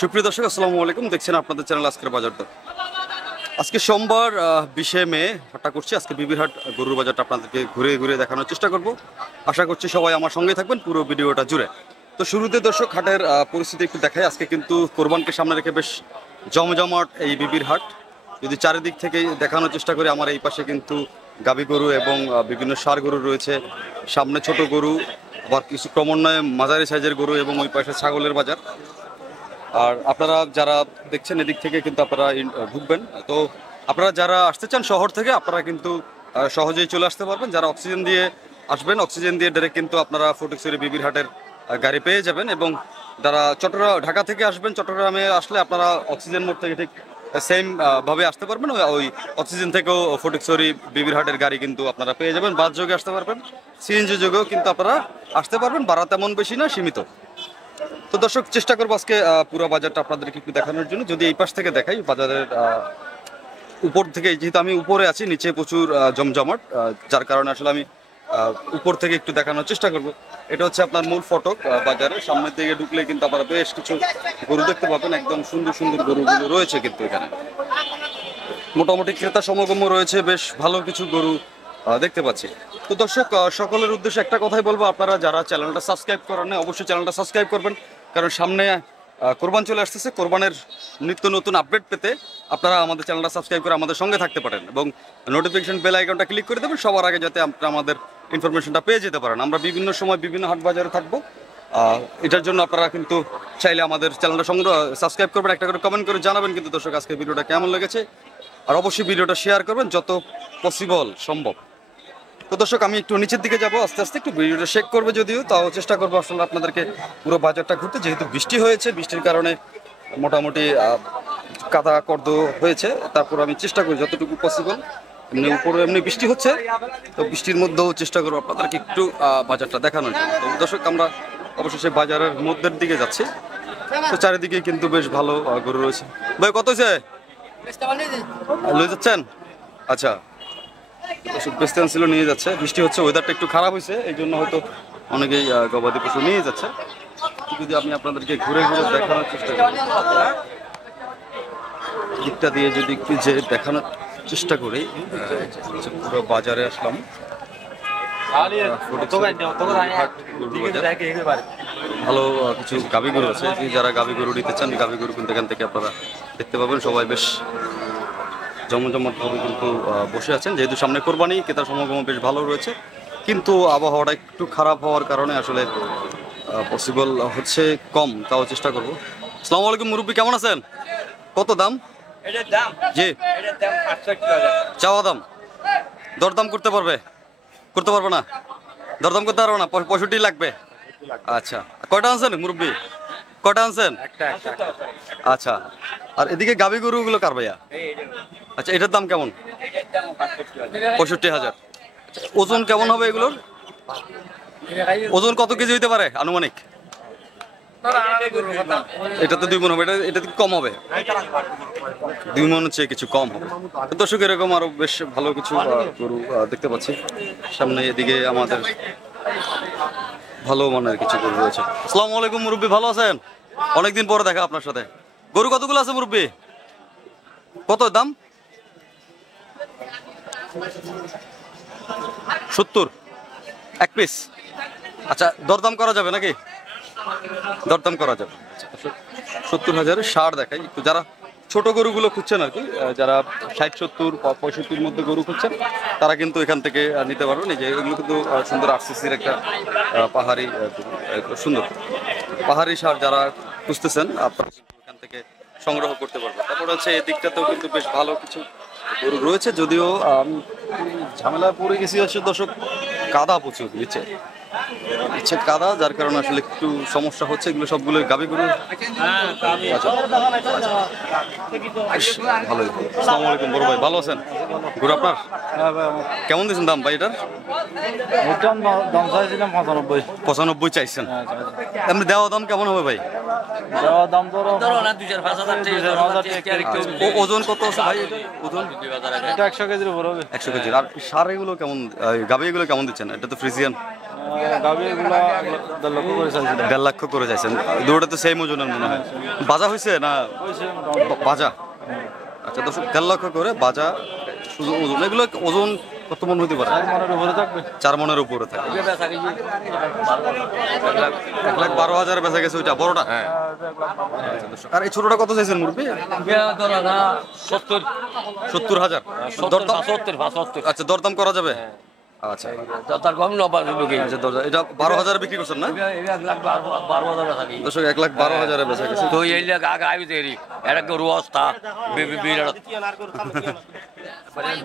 সুপ্রিয় দর্শক আসসালামু আলাইকুম, দেখছেন আপনাদের চ্যানেল আজকের বাজার দর। আজকে সোমবার 20শে মে হাটটা করছি। আজকে বিবিরহাট গরুর বাজারটা আপনাদেরকে ঘুরে ঘুরে দেখানোর চেষ্টা করব। আশা করছি সবাই আমার সঙ্গে থাকবেন পুরো ভিডিওটা জুড়ে। তো শুরুতে দর্শক হাটের পরিস্থিতি একটু দেখাই। আজকে কিন্তু কোরবানকে সামনে রেখে বেশ জমজমাট এই বিবিরহাট। যদি চারিদিক থেকে দেখানোর চেষ্টা করি, আমার এই পাশে কিন্তু গাভী গরু এবং বিভিন্ন ষাঁড় গরু রয়েছে, সামনে ছোট গরু, আবার কিছু ক্রমান্বয়ে মাঝারি সাইজের গরু এবং ওই পাশে ছাগলের বাজার। আর আপনারা যারা দেখছেন এদিক থেকে কিন্তু আপনারা ঢুকবেন। তো আপনারা যারা আসতে চান শহর থেকে, আপনারা কিন্তু সহজেই চলে আসতে পারবেন। যারা অক্সিজেন দিয়ে আসবেন, অক্সিজেন দিয়ে ডাইরেক্ট কিন্তু আপনারা ফটিকছড়ি বিবিরহাটের গাড়ি পেয়ে যাবেন। এবং যারা ঢাকা থেকে আসবেন, চট্টগ্রামে আসলে আপনারা অক্সিজেন মোড় থেকে ঠিক সেম ভাবে আসতে পারবেন। ওই অক্সিজেন থেকেও ফটিকছড়ি বিবিরহাটের গাড়ি কিন্তু আপনারা পেয়ে যাবেন। বাস যোগে আসতে পারবেন, সিএনজি যোগেও কিন্তু আপনারা আসতে পারবেন। ভাড়া তেমন বেশি না, সীমিত। তো দর্শক, চেষ্টা করবো আজকে পুরো বাজারটা আপনাদেরকে একটু দেখানোর জন্য। যদি এই পাশ থেকে দেখাই, বাজারের উপর থেকে, যেহেতু আমি উপরে আছি, নিচে প্রচুর জমজমাট, যার কারণে আসলে আমি উপর থেকে একটু দেখানোর চেষ্টা করব। এটা হচ্ছে আপনার মূল ফটক বাজারের সামনের দিকে ঢুকলে কিন্তু আপনারা বেশ কিছু গরু দেখতে পাবেন। একদম সুন্দর সুন্দর গরুগুলো রয়েছে কিন্তু এখানে মোটামুটি ক্রেতা সমাগমও রয়েছে, বেশ ভালো কিছু গরু দেখতে পাচ্ছি। তো দর্শক, সকলের উদ্দেশ্যে একটা কথাই বলবো, আপনারা যারা চ্যানেলটা সাবস্ক্রাইব করেন না, অবশ্যই চ্যানেলটা সাবস্ক্রাইব করবেন। কারণ সামনে কোরবান চলে আসতেছে। কোরবানের নিত্য নতুন আপডেট পেতে আপনারা আমাদের চ্যানেলটা সাবস্ক্রাইব করে আমাদের সঙ্গে থাকতে পারেন এবং নোটিফিকেশন বেল আইকনটা ক্লিক করে দেবেন সবার আগে, যাতে আপনারা আমাদের ইনফরমেশনটা পেয়ে যেতে পারেন। আমরা বিভিন্ন সময় বিভিন্ন হাট বাজারে থাকবো। এটার জন্য আপনারা কিন্তু চাইলে আমাদের চ্যানেলটা সাবস্ক্রাইব করবেন, একটা করে কমেন্ট করে জানাবেন কিন্তু দর্শক আজকে ভিডিওটা কেমন লেগেছে। আর অবশ্যই ভিডিওটা শেয়ার করবেন যত পসিবল সম্ভব। তো দর্শক, আমি একটু নিচের দিকে যাবো আস্তে আস্তে, একটু ভিডিওটা শেক করবে, যদিও তাও চেষ্টা করবো আসলে আপনাদেরকে পুরো বাজারটা ঘুরতে। যেহেতু বৃষ্টি হয়েছে, বৃষ্টির কারণে মোটামুটি কাদা কর্দ হয়েছে, তারপর আমি চেষ্টা করি যতটুকু পসিবল। এমনি উপরে এমনি বৃষ্টি হচ্ছে, তো বৃষ্টির মধ্যেও চেষ্টা করবো আপনাদেরকে একটু বাজারটা দেখানোর জন্য। তো দর্শক, আমরা অবশ্যই বাজারের মধ্যের দিকে যাচ্ছি। তো চারিদিকে কিন্তু বেশ ভালো গরু রয়েছে। ভাই কত হয়েছে লয়ে যাচ্ছেন? আচ্ছা, বেচতে ছিল নিয়ে যাচ্ছে। বৃষ্টি হচ্ছে, ওয়েদারটা একটু খারাপ হয়েছে, এই জন্য হয়তো অনেকেই গবাদি পশু নিয়ে যাচ্ছে। যদি আমি আপনাদেরকে ঘুরে ঘুরে দেখানোর চেষ্টা করি, দিকটা দিয়ে যদি একটু যে দেখানোর চেষ্টা করি, পুরো বাজারে আসলাম। ভালো কিছু গাভী গরু আছে, যারা গাভী গরু নিতে চান, গাভী গরু কিন্তু এখান থেকে আপনারা দেখতে পাবেন। সবাই বেশ জমজমাটভাবে কিন্তু বসে আছেন, যেহেতু সামনে কোরবানি, ক্রেতার সমাগম বেশ ভালো রয়েছে। কিন্তু আবহাওয়াটা একটু খারাপ হওয়ার কারণে আসলে পসিবল হচ্ছে কম, তাও চেষ্টা করবো। আসসালামু আলাইকুম মুরব্বী, কেমন আছেন? কত দাম? জি, চাওয়া দাম। দরদাম করতে পারবে? করতে পারবো না, দরদাম করতে পারবো না। 65 লাগবে। আচ্ছা, কয়টা আনছেন মুরব্বী? কয়টা আনছেন? আচ্ছা, আর এদিকে গাভী গরুগুলো কার ভাইয়া? আচ্ছা, এটার দাম কেমন? 65,000। ওজন কেমন হবে এগুলোর? ওজন কত কেজি হইতে পারে আনুমানিক? এটা তো 2 মণ হবে। এটা কম হবে, 2 মণের চেয়ে কিছু কম হবে। দর্শক, এরকম আরো বেশ ভালো কিছু গরু দেখতে পাচ্ছি সামনে। এদিকে আমাদের ভালো মানের কিছু গরু রয়েছে। আসসালামু আলাইকুম মুরব্বী, ভালো আছেন? অনেকদিন পরে দেখা আপনার সাথে। গরু কতগুলো আছে মুরব্বী? কত দাম? 70 এক পিস। আচ্ছা, দরদাম করা যাবে নাকি? দরদাম করা যাবে। 70,000 ষাঁড় দেখাই একটু। যারা ছোট গরুগুলো খুঁজছেন আর কি, যারা 60, 70, 65 মধ্যে গরু খুঁজছেন, তারা কিন্তু এখান থেকে নিতে পারবেন। এই যে এগুলো কিন্তু সুন্দর আরসিসির একটা পাহাড়ি, সুন্দর পাহাড়ি ষাঁড় যারা খুঁজতেছেন, আপনারা কিন্তু এখান থেকে সংগ্রহ করতে পারবেন। তারপরে হচ্ছে এই দিকটাতেও কিন্তু বেশ ভালো কিছু গরু রয়েছে, যদিও ঝামেলা পড়ে গেছি হচ্ছে দর্শক, কাদা প্রচুর নিচে কাদা, যার কারণে আসলে একটু সমস্যা হচ্ছে। এগুলো সবগুলো গাভী গরু। ভালোই। আসসালামু আলাইকুম বড় ভাই, ভালো আছেন? গরু আপনার কেমন দিয়েছেন দাম ভাই? এটার দাম চাইছিলাম 95 চাইছেন। এমনি দেওয়া দাম কেমন হবে ভাই? দাম ওজন কত আছে ভাই? ওজন 100 কেজির উপর হবে। 100 কেজির। আর সার এগুলো কেমন, গাভী এগুলো কেমন দিচ্ছেন? এটা তো ফ্রিজিয়ান। গাভি এগুলো 1.5 লক্ষ করে চাইছিলাম। 1.5 লক্ষ করে যাচ্ছেন, দুটো তো সেম ওজনের মনে হয়। বাজা হয়েছে না হয়েছে মোটামুটি। বাজা? আচ্ছা দর্শক, 1.5 লক্ষ করে বাজা শুধু ওজন। এগুলো ওজন কত মন হতে পারে? 4 মনের উপরে থাকবে। 4 মনের উপরে থাকে। 1,12,000 বেচা গেছে ওইটা বড়টা। আচ্ছা দর্শক, আর এই ছোটটা কত চাইছেন মুরব্বি? 70,000। আচ্ছা, দরদাম করা যাবে? আচ্ছা আচ্ছা, দরদাম এটা 12,000 বিক্রি করছেন না দর্শক? 1,12,000 বেচা গেছে।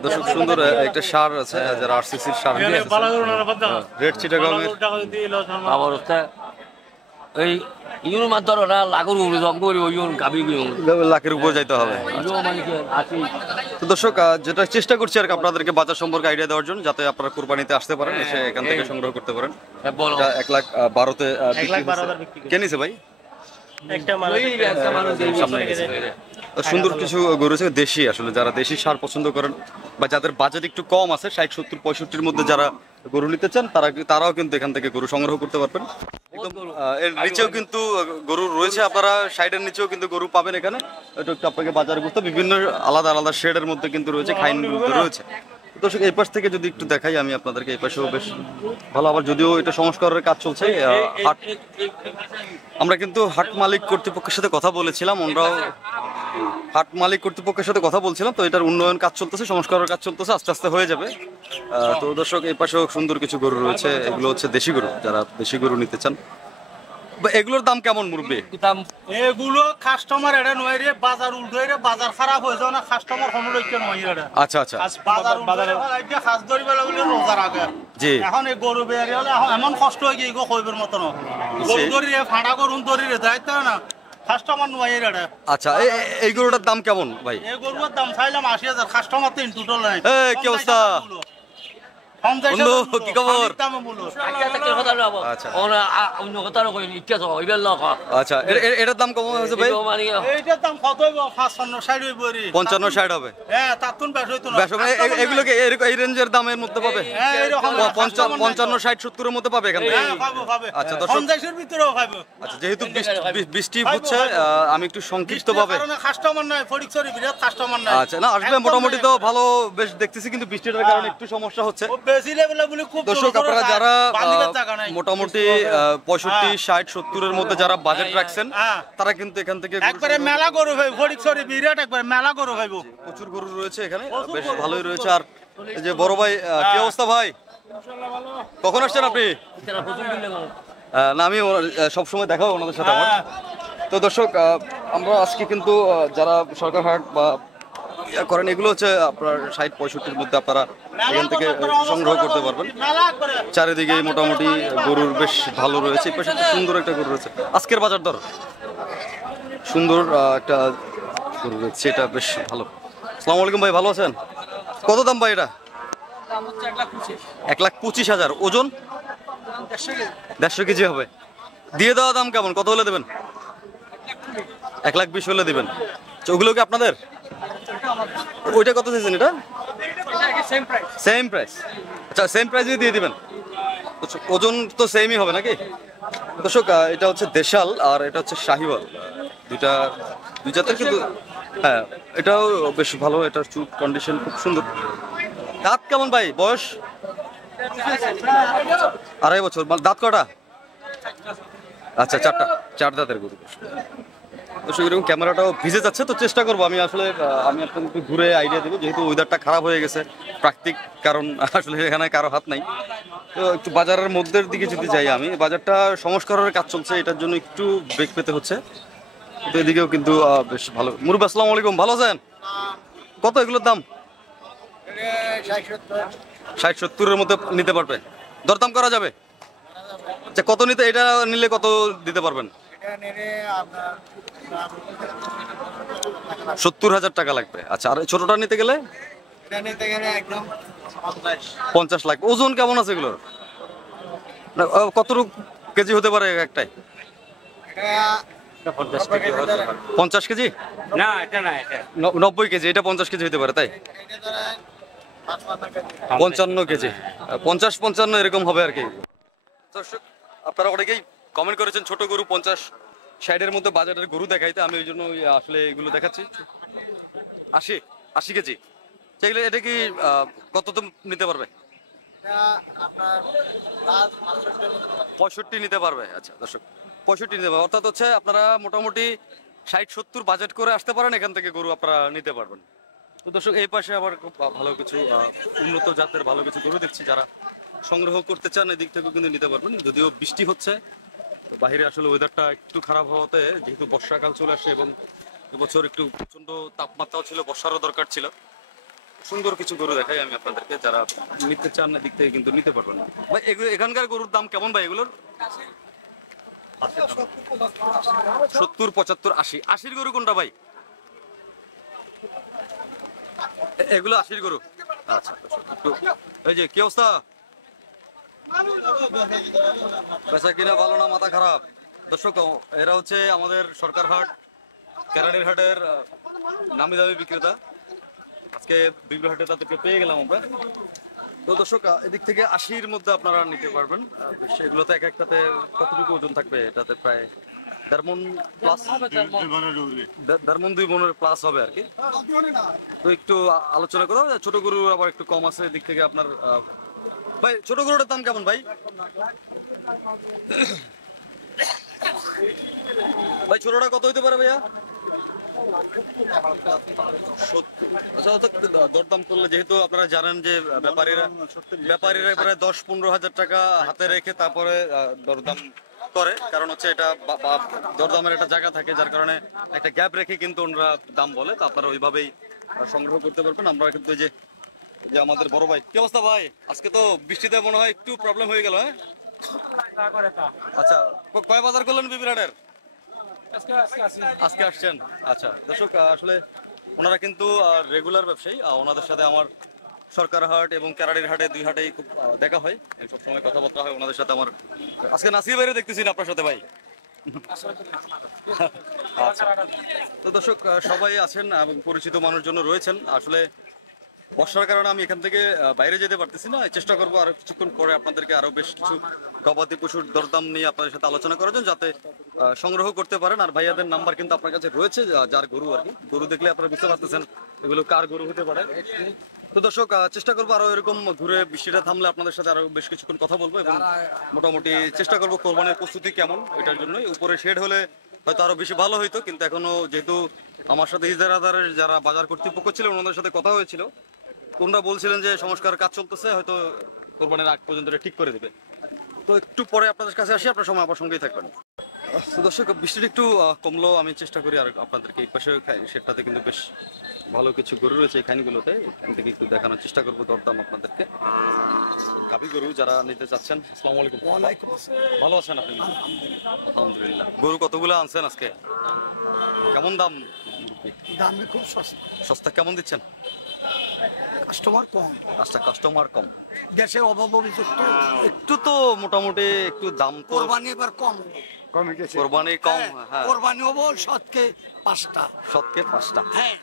দর্শক, সুন্দর একটা সার আছে, যারা আরসিসির সার রেড চিটাগাংয়ের। লাখের উপর যাইতে হবে। তো দর্শক, যেটা চেষ্টা করছি আর কি আপনাদেরকে বাজার সম্পর্কে আইডিয়া দেওয়ার জন্য, যাতে আপনারা কুরবানিতে আসতে পারেন, এসে এখান থেকে সংগ্রহ করতে পারেন। 1,12,000-তে কে নিছে ভাই? সুন্দর কিছু গরু আছে দেশি, আসলে যারা দেশি সার পছন্দ করেন বা যাদের বাজেট একটু কম আছে, 60, 70, 65-র মধ্যে যারা গরু নিতে চান, তারাও কিন্তু এখান থেকে গরু সংগ্রহ করতে পারবেন। এর নিচেও কিন্তু গরু রয়েছে, আপনারা সাইডের নিচেও কিন্তু গরু পাবেন এখানে। এটা একটু আপনাকে বাজার করতে, বিভিন্ন আলাদা আলাদা শেডের মধ্যে কিন্তু রয়েছে, খাইনের মধ্যে রয়েছে। দর্শক, এই পাশ থেকে যদি একটু দেখাই আমি আপনাদেরকে, এই পাশেও বেশ ভালো। আবার যদিও এটা সংস্কারের কাজ চলছে, হাট, আমরা কিন্তু হাট মালিক কর্তৃপক্ষের সাথে কথা বলেছিলাম, তো এটার উন্নয়ন কাজ চলতেছে, সংস্কারের কাজ চলতেছে, আস্তে আস্তে হয়ে যাবে। তো দর্শক, এই পাশেও সুন্দর কিছু গরু রয়েছে, এগুলো হচ্ছে দেশি গরু, যারা দেশি গরু নিতে চান। এগুলোর দাম কেমন মুরব্বি? এগুলো কাস্টমার এটা নয় রে, বাজার উল্টো রে, বাজার খারাপ হয়ে যাও না, কাস্টমার কোনো লক্ষ্য নয় রে। আচ্ছা আচ্ছা, বাজার বাজারে এটা খাস ধরি বেলা বলে রোজার আগে জি। এখন এই গরু বেয়ারি হলে এমন কষ্ট হয়ে গিয়ে কইবের মত না, গরু ধরি রে, ফাঁড়া গরু ধরি রে, দায়িত্ব না, কাস্টমার নয় রে। আচ্ছা, এই গরুটার দাম কেমন ভাই? এই গরুর দাম চাইলাম 80,000, কাস্টমার তো টোটাল নাই। কি অবস্থা বন্ধু, কি খবর? আচ্ছা আচ্ছা, এটার দাম কম হয়েছে ভাই? এইটার দাম কত হইব? 55-60 হইব রে। 55-60 হবে? হ্যাঁ, তার তুন বেশ হইতো না। এগুলোকে এই রেঞ্জের দামের মধ্যে পাবে? হ্যাঁ, এরকম 55-60-70-এর মধ্যে পাবে এখান থেকে? হ্যাঁ, পাবে। আচ্ছা দর্শক, 50-এর ভিতরেও পাবে। আচ্ছা, যেহেতু বৃষ্টি হচ্ছে, আমি একটু সংক্ষিপ্ত ভাবে, কারণে কাস্টমার নাই, ফরিকছড়ি বিরাট কাস্টমার নাই। আচ্ছা না, আসবে মোটামুটি তো ভালো বেশ দেখতেছি, কিন্তু বৃষ্টিটার কারণে একটু সমস্যা হচ্ছে। বেশি লেভেলে বলে খুব দর্শক, আপনারা যারা বান্দিলের জায়গা নাই। মোটামুটি 65-60-70-এর মধ্যে যারা বাজেট রাখছেন, তারা কিন্তু এখান থেকে একবারে মেলা গরু ভাই, ফরিকছড়ি বিরাট একবারে মেলা গরু ভাইবো। প্রচুর গরু রয়েছে এখানে, বেশ ভালোই রয়েছে। আর এই যে বড় ভাই, কি অবস্থা ভাই? কখন আসছেন আপনি? না, আমি সবসময় দেখা হয় ওনাদের সাথে আমার। তো দর্শক, আমরা আজকে কিন্তু যারা সরকার হাট বা করেন, এগুলো হচ্ছে আপনার 60-65-র মধ্যে আপনারা এখান থেকে সংগ্রহ করতে পারবেন। চারিদিকে মোটামুটি গরুর বেশ ভালো রয়েছে। এই পাশে একটা সুন্দর একটা গরু রয়েছে, আজকের বাজার দর সুন্দর একটা গরু রয়েছে, এটা বেশ ভালো। আসসালামু আলাইকুম ভাই, ভালো আছেন? কত দাম ভাই এটা? 1,25,000। ওজন 150 কেজি হবে। দিয়ে দেওয়া দাম কেমন, কত হলে দেবেন? 1,20,000 হলে দেবেন। ওগুলো কি আপনাদের? ওইটা কত চাইছেন? এটা সেম প্রাইস। আচ্ছা, সেম প্রাইসে দিয়ে দিবেন। ওজন তো সেমই হবে নাকি? দর্শক, এটা হচ্ছে দেশাল আর এটা হচ্ছে শাহিওয়াল, দুই জাতের, কিন্তু হ্যাঁ এটাও বেশ ভালো। এটার চুপ কন্ডিশন খুব সুন্দর। দাঁত কেমন ভাই? বয়স 2.5 বছর। দাঁত কটা? আচ্ছা, 4 দাঁতের গরু। দর্শক, এরকম ক্যামেরাটাও ভিজে যাচ্ছে, তো চেষ্টা করবো আমি আপনাদের একটু ঘুরে আইডিয়া দেবো, যেহেতু ওয়েদারটা খারাপ হয়ে গেছে, প্রাকৃতিক কারণ, আসলে এখানে কারো হাত নাই। তো একটু বাজারের মধ্যের দিকে যদি যাই, আমি বাজারটা সংস্কারের কাজ চলছে, এটার জন্য একটু বেগ পেতে হচ্ছে। তো এদিকেও কিন্তু বেশ ভালো। মুরব্বি, আসসালামু আলাইকুম, ভালো আছেন? কত এগুলোর দাম? 60-70-এর মধ্যে নিতে পারবে? দরদাম করা যাবে? আচ্ছা, কত নিতে, এটা নিলে কত দিতে পারবেন? 70,000 টাকা লাগবে। আচ্ছা, আর ছোটটা নিতে গেলে? 50 লাখ। ওজন কেমন আছে এগুলোর? কত কেজি হতে পারে একটাই? 50 কেজি না, এটা না, এটা 90 কেজি। এটা 50 কেজি হতে পারে, তাই? 55 কেজি, 50-55 এরকম হবে আর কি। দর্শক আপনারা অনেকেই কমেন্ট করেছেন ছোট গরু 50-60 এর মধ্যে বাজারের গরু দেখাইতে, আমি ওই জন্য আসলে এগুলো দেখাচ্ছি। 80 কেজি সেগুলো, এটা কি কত তো নিতে পারবে? 65 নিতে পারবে। আচ্ছা দর্শক 65 নিতে পারবে, অর্থাৎ হচ্ছে আপনারা মোটামুটি 60-70 বাজেট করে আসতে পারেন, এখান থেকে গরু আপনারা নিতে পারবেন। তো দর্শক এই পাশে আবার খুব ভালো কিছু উন্নত জাতের ভালো কিছু গরু দেখছি, যারা সংগ্রহ করতে চান এদিক থেকেও কিন্তু নিতে পারবেন। যদিও বৃষ্টি হচ্ছে, তো বাইরে আসলে ওয়েদারটা একটু খারাপ হওয়াতে, যেহেতু বর্ষাকাল চলে আসে এবং এবছর একটু প্রচন্ড তাপমাত্রাও ছিল, বর্ষারও দরকার ছিল। সুন্দর কিছু গরু দেখাই আমি আপনাদেরকে, যারা নিতে চান এদিক থেকে কিন্তু নিতে পারবেন। ভাই এগুলো এখানকার গরুর দাম কেমন ভাই এগুলোর? 70, 75, 80। 80 গরু কোনটা ভাই? এগুলো 80 গরু। আচ্ছা একটু এই যে কি অবস্থা, পেশা কিনা ভালো না মাথা খারাপ? দর্শক এরা হচ্ছে আমাদের সরকার হাট, কেরানির হাটের নামি দামি বিক্রেতা। আজকে বিভিন্ন হাটে তাদেরকে পেয়ে গেলাম আমরা। তো দর্শক এদিক থেকে 80-র মধ্যে আপনারা নিতে পারবেন। সেগুলোতে এক একটাতে কতটুকু ওজন থাকবে? এটাতে প্রায় 1.5 মণ প্লাস, 1.5 মণ 2 মণের প্লাস হবে আর কি। তো একটু আলোচনা করো, ছোট গরু আবার একটু কম আছে এদিক থেকে আপনার। ভাই ছোট গরুটার দাম কেমন ভাই? ভাই ছোটটা কত হইতে পারে ভাইয়া? 70। আচ্ছা দরদাম করলে, যেহেতু আপনারা জানেন যে ব্যাপারীরা প্রায় 10-15 হাজার টাকা হাতে রেখে তারপরে দরদাম করে, কারণ হচ্ছে এটা দরদামের একটা জায়গা থাকে, যার কারণে একটা গ্যাপ রেখে কিন্তু ওনারা দাম বলে। তো আপনারা ওইভাবেই সংগ্রহ করতে পারবেন। আমরা কিন্তু এই যে আমাদের বড় ভাই, কি অবস্থা ভাই? আজকে তো বৃষ্টিতে মনে হয় একটু প্রবলেম হয়ে গেল। হ্যাঁ আচ্ছা, কয় বাজার করলেন বিবিরাটের? আজকে আসছেন। আচ্ছা দর্শক আসলে ওনারা কিন্তু রেগুলার ব্যবসায়ী, ওনাদের সাথে আমার সরকার হাট এবং কেরানির হাটে, 2 হাটেই খুব দেখা হয়, সবসময় কথাবার্তা হয় ওনাদের সাথে আমার। আজকে নাসির বাইরে দেখতেছি না আপনার সাথে ভাই। আচ্ছা তো দর্শক সবাই আছেন এবং পরিচিত মানুষজন রয়েছেন। আসলে বর্ষার কারণে আমি এখান থেকে বাইরে যেতে পারতেছি না, চেষ্টা করবো আরো কিছুক্ষণ পরে আপনাদেরকে আরো বেশ কিছু গবাদি পশুর দরদাম নিয়ে আপনাদের সাথে আলোচনা করার জন্য, যাতে সংগ্রহ করতে পারেন। আর ভাইয়াদের নাম্বার কিন্তু আপনার কাছে রয়েছে, যার গরু আর কি, গরু দেখলে আপনারা বুঝতে পারতেছেন এগুলো কার গরু হতে পারে। তো দর্শক চেষ্টা করবো আরো এরকম ঘুরে, বৃষ্টিটা থামলে আপনাদের সাথে আরো বেশ কিছুক্ষণ কথা বলবো এবং মোটামুটি চেষ্টা করবো কোরবানির প্রস্তুতি কেমন এটার জন্য। উপরে শেড হলে হয়তো আরো বেশি ভালো হইতো, কিন্তু এখনো যেহেতু আমার সাথে ইজারাদারের যারা বাজার কর্তৃপক্ষ ছিল ওনাদের সাথে কথা হয়েছিল, তোমরা বলছিলেন যে সংস্কার কাজ চলতেছে, হয়তো কোরবানির আগ পর্যন্ত এটা ঠিক করে দেবে। তো একটু পরে আপনাদের কাছে আসি, আপনার সময় আমার সঙ্গেই থাকবেন। তো দর্শক বৃষ্টিটা একটু কমলো, আমি চেষ্টা করি আর আপনাদেরকে এই পাশে সেটাতে কিন্তু বেশ ভালো কিছু গরু রয়েছে এই খানগুলোতে, এখান থেকে একটু দেখানোর চেষ্টা করবো দরদাম আপনাদেরকে। গাভী গরু যারা নিতে চাচ্ছেন। আসসালামু আলাইকুম। ভালো আছেন আপনি? আলহামদুলিল্লাহ। গরু কতগুলো আনছেন আজকে? কেমন দাম? দাম খুব সস্তা কেমন দিচ্ছেন? কাস্টমার কম, কাস্টমার কম, দেশে অভাব অভিযোগ তো একটু তো মোটামুটি একটু দাম তো কোরবানি এবার কম, কোরবানি কম। হ্যাঁ কোরবানি হবো শতকে 5টা, শতকে 5টা। হ্যাঁ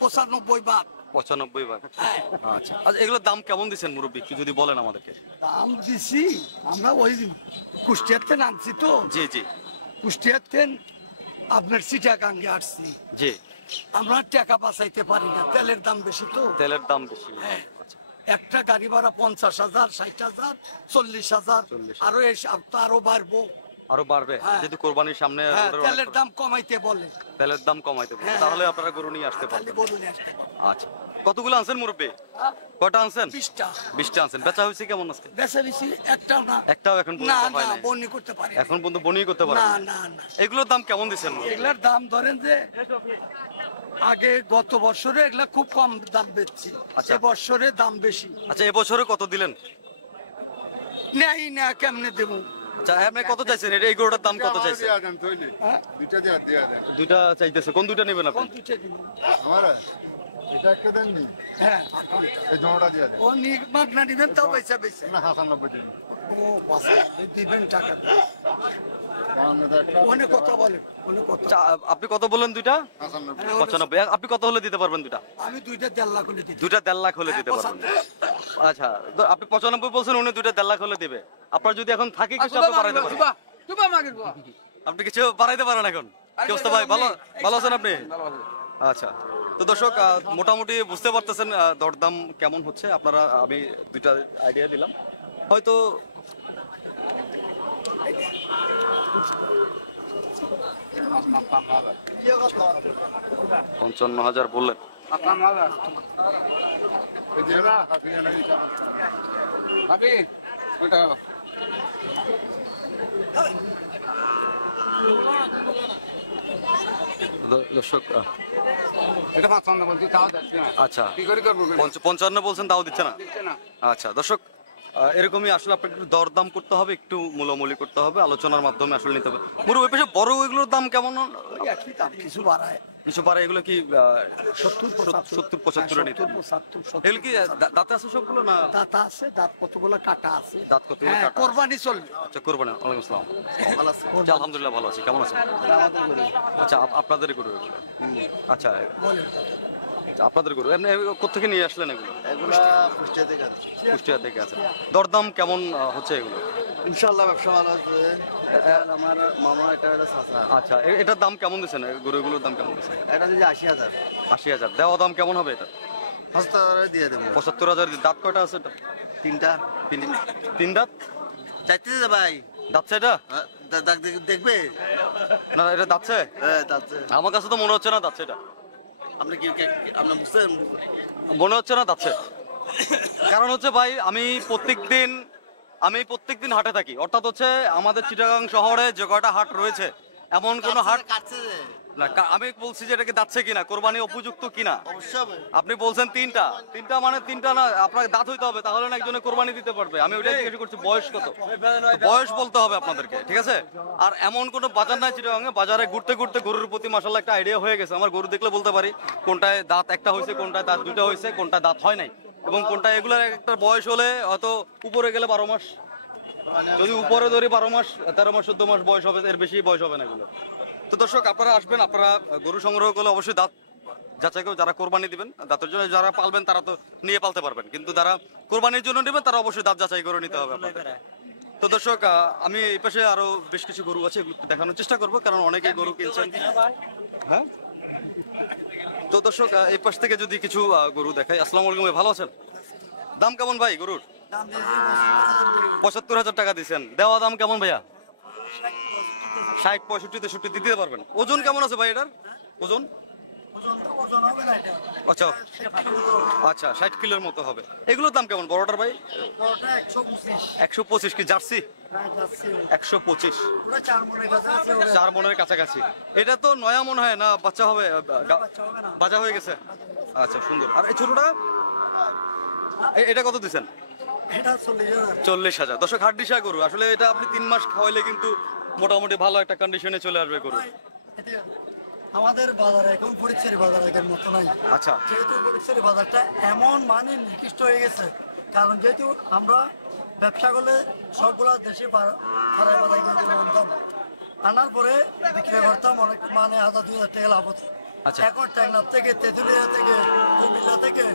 95 ভাগ, 95 ভাগ। হ্যাঁ। আচ্ছা আচ্ছা, এগুলোর দাম কেমন দিচ্ছেন মুরব্বী, একটু যদি বলেন আমাদেরকে। দাম দিছি আমরা ওই কুষ্টিয়াতে আনছি তো। জি জি। কুষ্টিয়াতে আপনার চিটাগাঙ্গে আসছি, জি। আমরা টাকা বাঁচাইতে পারি না, তেলের দাম বেশি তো। তেলের দাম বেশি। হ্যাঁ, একটা গাড়ি ভাড়া 50,000, 60,000, 40,000, আরো এই সপ্তাহ আরো বাড়বো, আরো বাড়বে যেহেতু কোরবানির সামনে। হ্যাঁ, তেলের দাম কমাইতে বলে, তেলের দাম কমাইতে বলে, তাহলে আপনারা গরু নিয়ে আসতে পারবেন। আচ্ছা কতগুলো আনছেন মুরব্বী? কয়টা আনছেন? 20টা আনছেন। বেচা হয়েছে কেমন আজকে? বেচা বেশি একটাও না, একটাও এখন পর্যন্ত হয় না, বনি করতে পারি এখন পর্যন্ত বনি করতে পারেন না। না না, এগুলোর দাম কেমন দিচ্ছেন? এগুলার দাম ধরেন যে আগে গত বছরে এগুলা খুব কম দাম বেচছি, আচ্ছা। বছরে দাম বেশি। আচ্ছা এবছরে কত দিলেন? নেই না, কেমনে দেবো? আচ্ছা আপনি কত চাইছেন? এই গরুটার দাম কত চাইছেন? দুইটা চাইতেছে। কোন দুইটা নেবেন আপনি? হ্যাঁ, ও নির্মাণ না দিবেন তাও পয়সা বেশি ও দিবেন টাকা, অনেক কথা বলে। আপনি কত বললেন দুইটা? 95। আপনি কত হলে দিতে পারবেন দুইটা? আমি দুইটা 1.5 লাখ হলে দিতে দুইটা 1.5 লাখ হলে দিতে পারবেন। আচ্ছা, তো আপনি 95 বলছেন, উনি দুইটা 1.5 লাখ হলে দিবে। আপনার যদি এখন থাকে কিছু আপনি বাড়াইতে পারেন। আপনি কিছু বাড়াইতে পারেন এখন? কি অবস্থা ভাই, ভালো ভালো আছেন আপনি? আচ্ছা, তো দর্শক মোটামুটি বুঝতে পারতেছেন দরদাম কেমন হচ্ছে। আপনারা, আমি দুইটা আইডিয়া দিলাম, হয়তো 55,000 বললেন। দর্শক এটা 55 বলছি, তাও যাচ্ছে না। আচ্ছা, কি করে করবো? 55 বলছেন, তাও দিচ্ছে না। দিচ্ছে না। আচ্ছা দর্শক, এরকমই আসলে আপনাকে একটু দরদাম করতে হবে, একটু মূলামূলি করতে হবে, আলোচনার মাধ্যমে আসলে নিতে হবে। মুরু ওই পাশে বড় ওইগুলোর দাম কেমন? একই দাম, কিছু বাড়ায়। কিছু পারে, এগুলো কি 70-75 নিতে? 75-70 এগুলো কি দাঁতে আছে সবগুলো না? দাঁত আছে, দাঁত কতগুলো কাটা আছে। দাঁত কতগুলো হ্যাঁ, কাটা আছে? কোরবানি চলবে। আচ্ছা, করবো না। ওয়ালাইকুম আসসালাম, ভালো আছি? আচ্ছা, আলহামদুলিল্লাহ ভালো আছি। কেমন আছেন? আচ্ছা, আপনাদেরই গরু এগুলো? আচ্ছা, আপনাদের গরু এমনি কোথেকে নিয়ে আসলেন এগুলো? এগুলা কুষ্টিয়া থেকে আনছি। কুষ্টিয়া থেকে আছে। দরদাম কেমন হচ্ছে এগুলো? ইনশাল্লাহ ব্যবসা ভালো আছে। আমার মামা, এটা হলো চাচা। আচ্ছা, এটার দাম কেমন দিচ্ছেন? গরুগুলোর দাম কেমন দিচ্ছেন? এটা যদি 80,000 80,000। দেওয়া দাম কেমন হবে এটা? 5,000 দিয়ে দেবো। 75,000। দাঁত কয়টা আছে এটা? তিনটা। তিন দাঁত? চাইতেছে ভাই, দাঁতছে এটা? দেখবে? না, এটা দাঁতছে? হ্যাঁ দাঁতছে। আমার কাছে তো মনে হচ্ছে না দাঁতছে এটা। আপনি আপনি বুঝছেন? মনে হচ্ছে না দাঁতছে। কারণ হচ্ছে ভাই, আমি প্রত্যেকদিন হাটে থাকি, অর্থাৎ হচ্ছে আমাদের চিটাগাং শহরে যে কয়টা হাট রয়েছে, এমন কোনো হাট কাটছে যে। না। আমি বলছি যে এটাকে দাঁতছে কিনা, কোরবানি উপযুক্ত কিনা। অবশ্যই হবে। আপনি বলছেন তিনটা মানে তিনটা না, আপনাকে দাঁত হইতে হবে, তাহলে না একজনে কোরবানি দিতে পারবে। আমি ওইটাই জিজ্ঞেস করছি বয়স কত, বয়স বলতে হবে আপনাদেরকে, ঠিক আছে? আর এমন কোনো বাজার নাই চিটাগাংয়ে, বাজারে ঘুরতে ঘুরতে গরুর প্রতি মাশাআল্লাহ একটা আইডিয়া হয়ে গেছে। আমার গরু দেখলে বলতে পারি কোনটায় দাঁত একটা হয়েছে, কোনটায় দাঁত দুইটা হয়েছে, কোনটায় দাঁত হয় নাই, এবং কোনটায় এগুলোর একটা বয়স হলে হয়তো উপরে গেলে 12 মাস, যদি উপরে ধরি 12 মাস, 13 মাস 14 মাস বয়স হবে, এর বেশি বয়স হবে না এগুলো। তো দর্শক, আপনারা আসবেন, আপনারা গরু সংগ্রহ করলে অবশ্যই দাঁত যাচাই করে, যারা কোরবানি দিবেন দাঁতের জন্য, যারা পালবেন তারা তো নিয়ে পালতে পারবেন, কিন্তু যারা কোরবানির জন্য নেবেন তারা অবশ্যই দাঁত যাচাই করে নিতে হবে আপনাদের। তো দর্শক, আমি এই পাশে আরো বেশ কিছু গরু আছে, এগুলো দেখানোর চেষ্টা করবো, কারণ অনেকেই গরু কিনছেন। হ্যাঁ, তো দর্শক, এই পাশ থেকে যদি কিছু গরু দেখাই। আসসালামু আলাইকুম ভাই, ভালো আছেন? দাম কেমন ভাই গরুর? দাম দিয়েছি 75,000 টাকা দিচ্ছেন। দেওয়া দাম কেমন ভাইয়া? 60, 65, 63 দিতে পারবেন। ওজন কেমন আছে ভাই এটার? ওজন ওজন হবে না এটা। আচ্ছা আচ্ছা, 60 কিলোর মতো হবে। এগুলোর দাম কেমন বড়টার ভাই? বড়টা 125। 125 কি জার্সি? হ্যাঁ, যাচ্ছে। 125, পুরো 4 মনের কাছে আছে ওরা। 4 মনের কাছাকাছি। এটা তো নয়া মনে হয় না, বাচ্চা হবে? বাচ্চা হবে না। বাজা হয়ে গেছে। আচ্ছা, সুন্দর। আর এই ছোটটা, এটা কত দিচ্ছেন? এটা 40,000। 40,000। দর্শক, হাড্ডিসা গরু আসলে, এটা আপনি 3 মাস খাওয়াইলে কিন্তু মোটামুটি ভালো একটা কন্ডিশনে চলে আসবে গরু। এটা আমাদের বাজারে এখন ফরিদপুর বাজার আগের মতো নাই। আচ্ছা, যেহেতু ফরিদপুর বাজারটা এমন মানে নির্দিষ্ট হয়ে গেছে, কারণ যেহেতু আমরা ব্যবসা করলে সবগুলা দেশে পাড়ায় বাজায় কিন্তু আনতাম, আনার পরে বিক্রি করতাম অনেক, মানে 1,000-2,000 টাকা লাভ হতো। আচ্ছা। এখন টেকনাফ থেকে, তেঁতুলিয়া থেকে, কুমিল্লা থেকে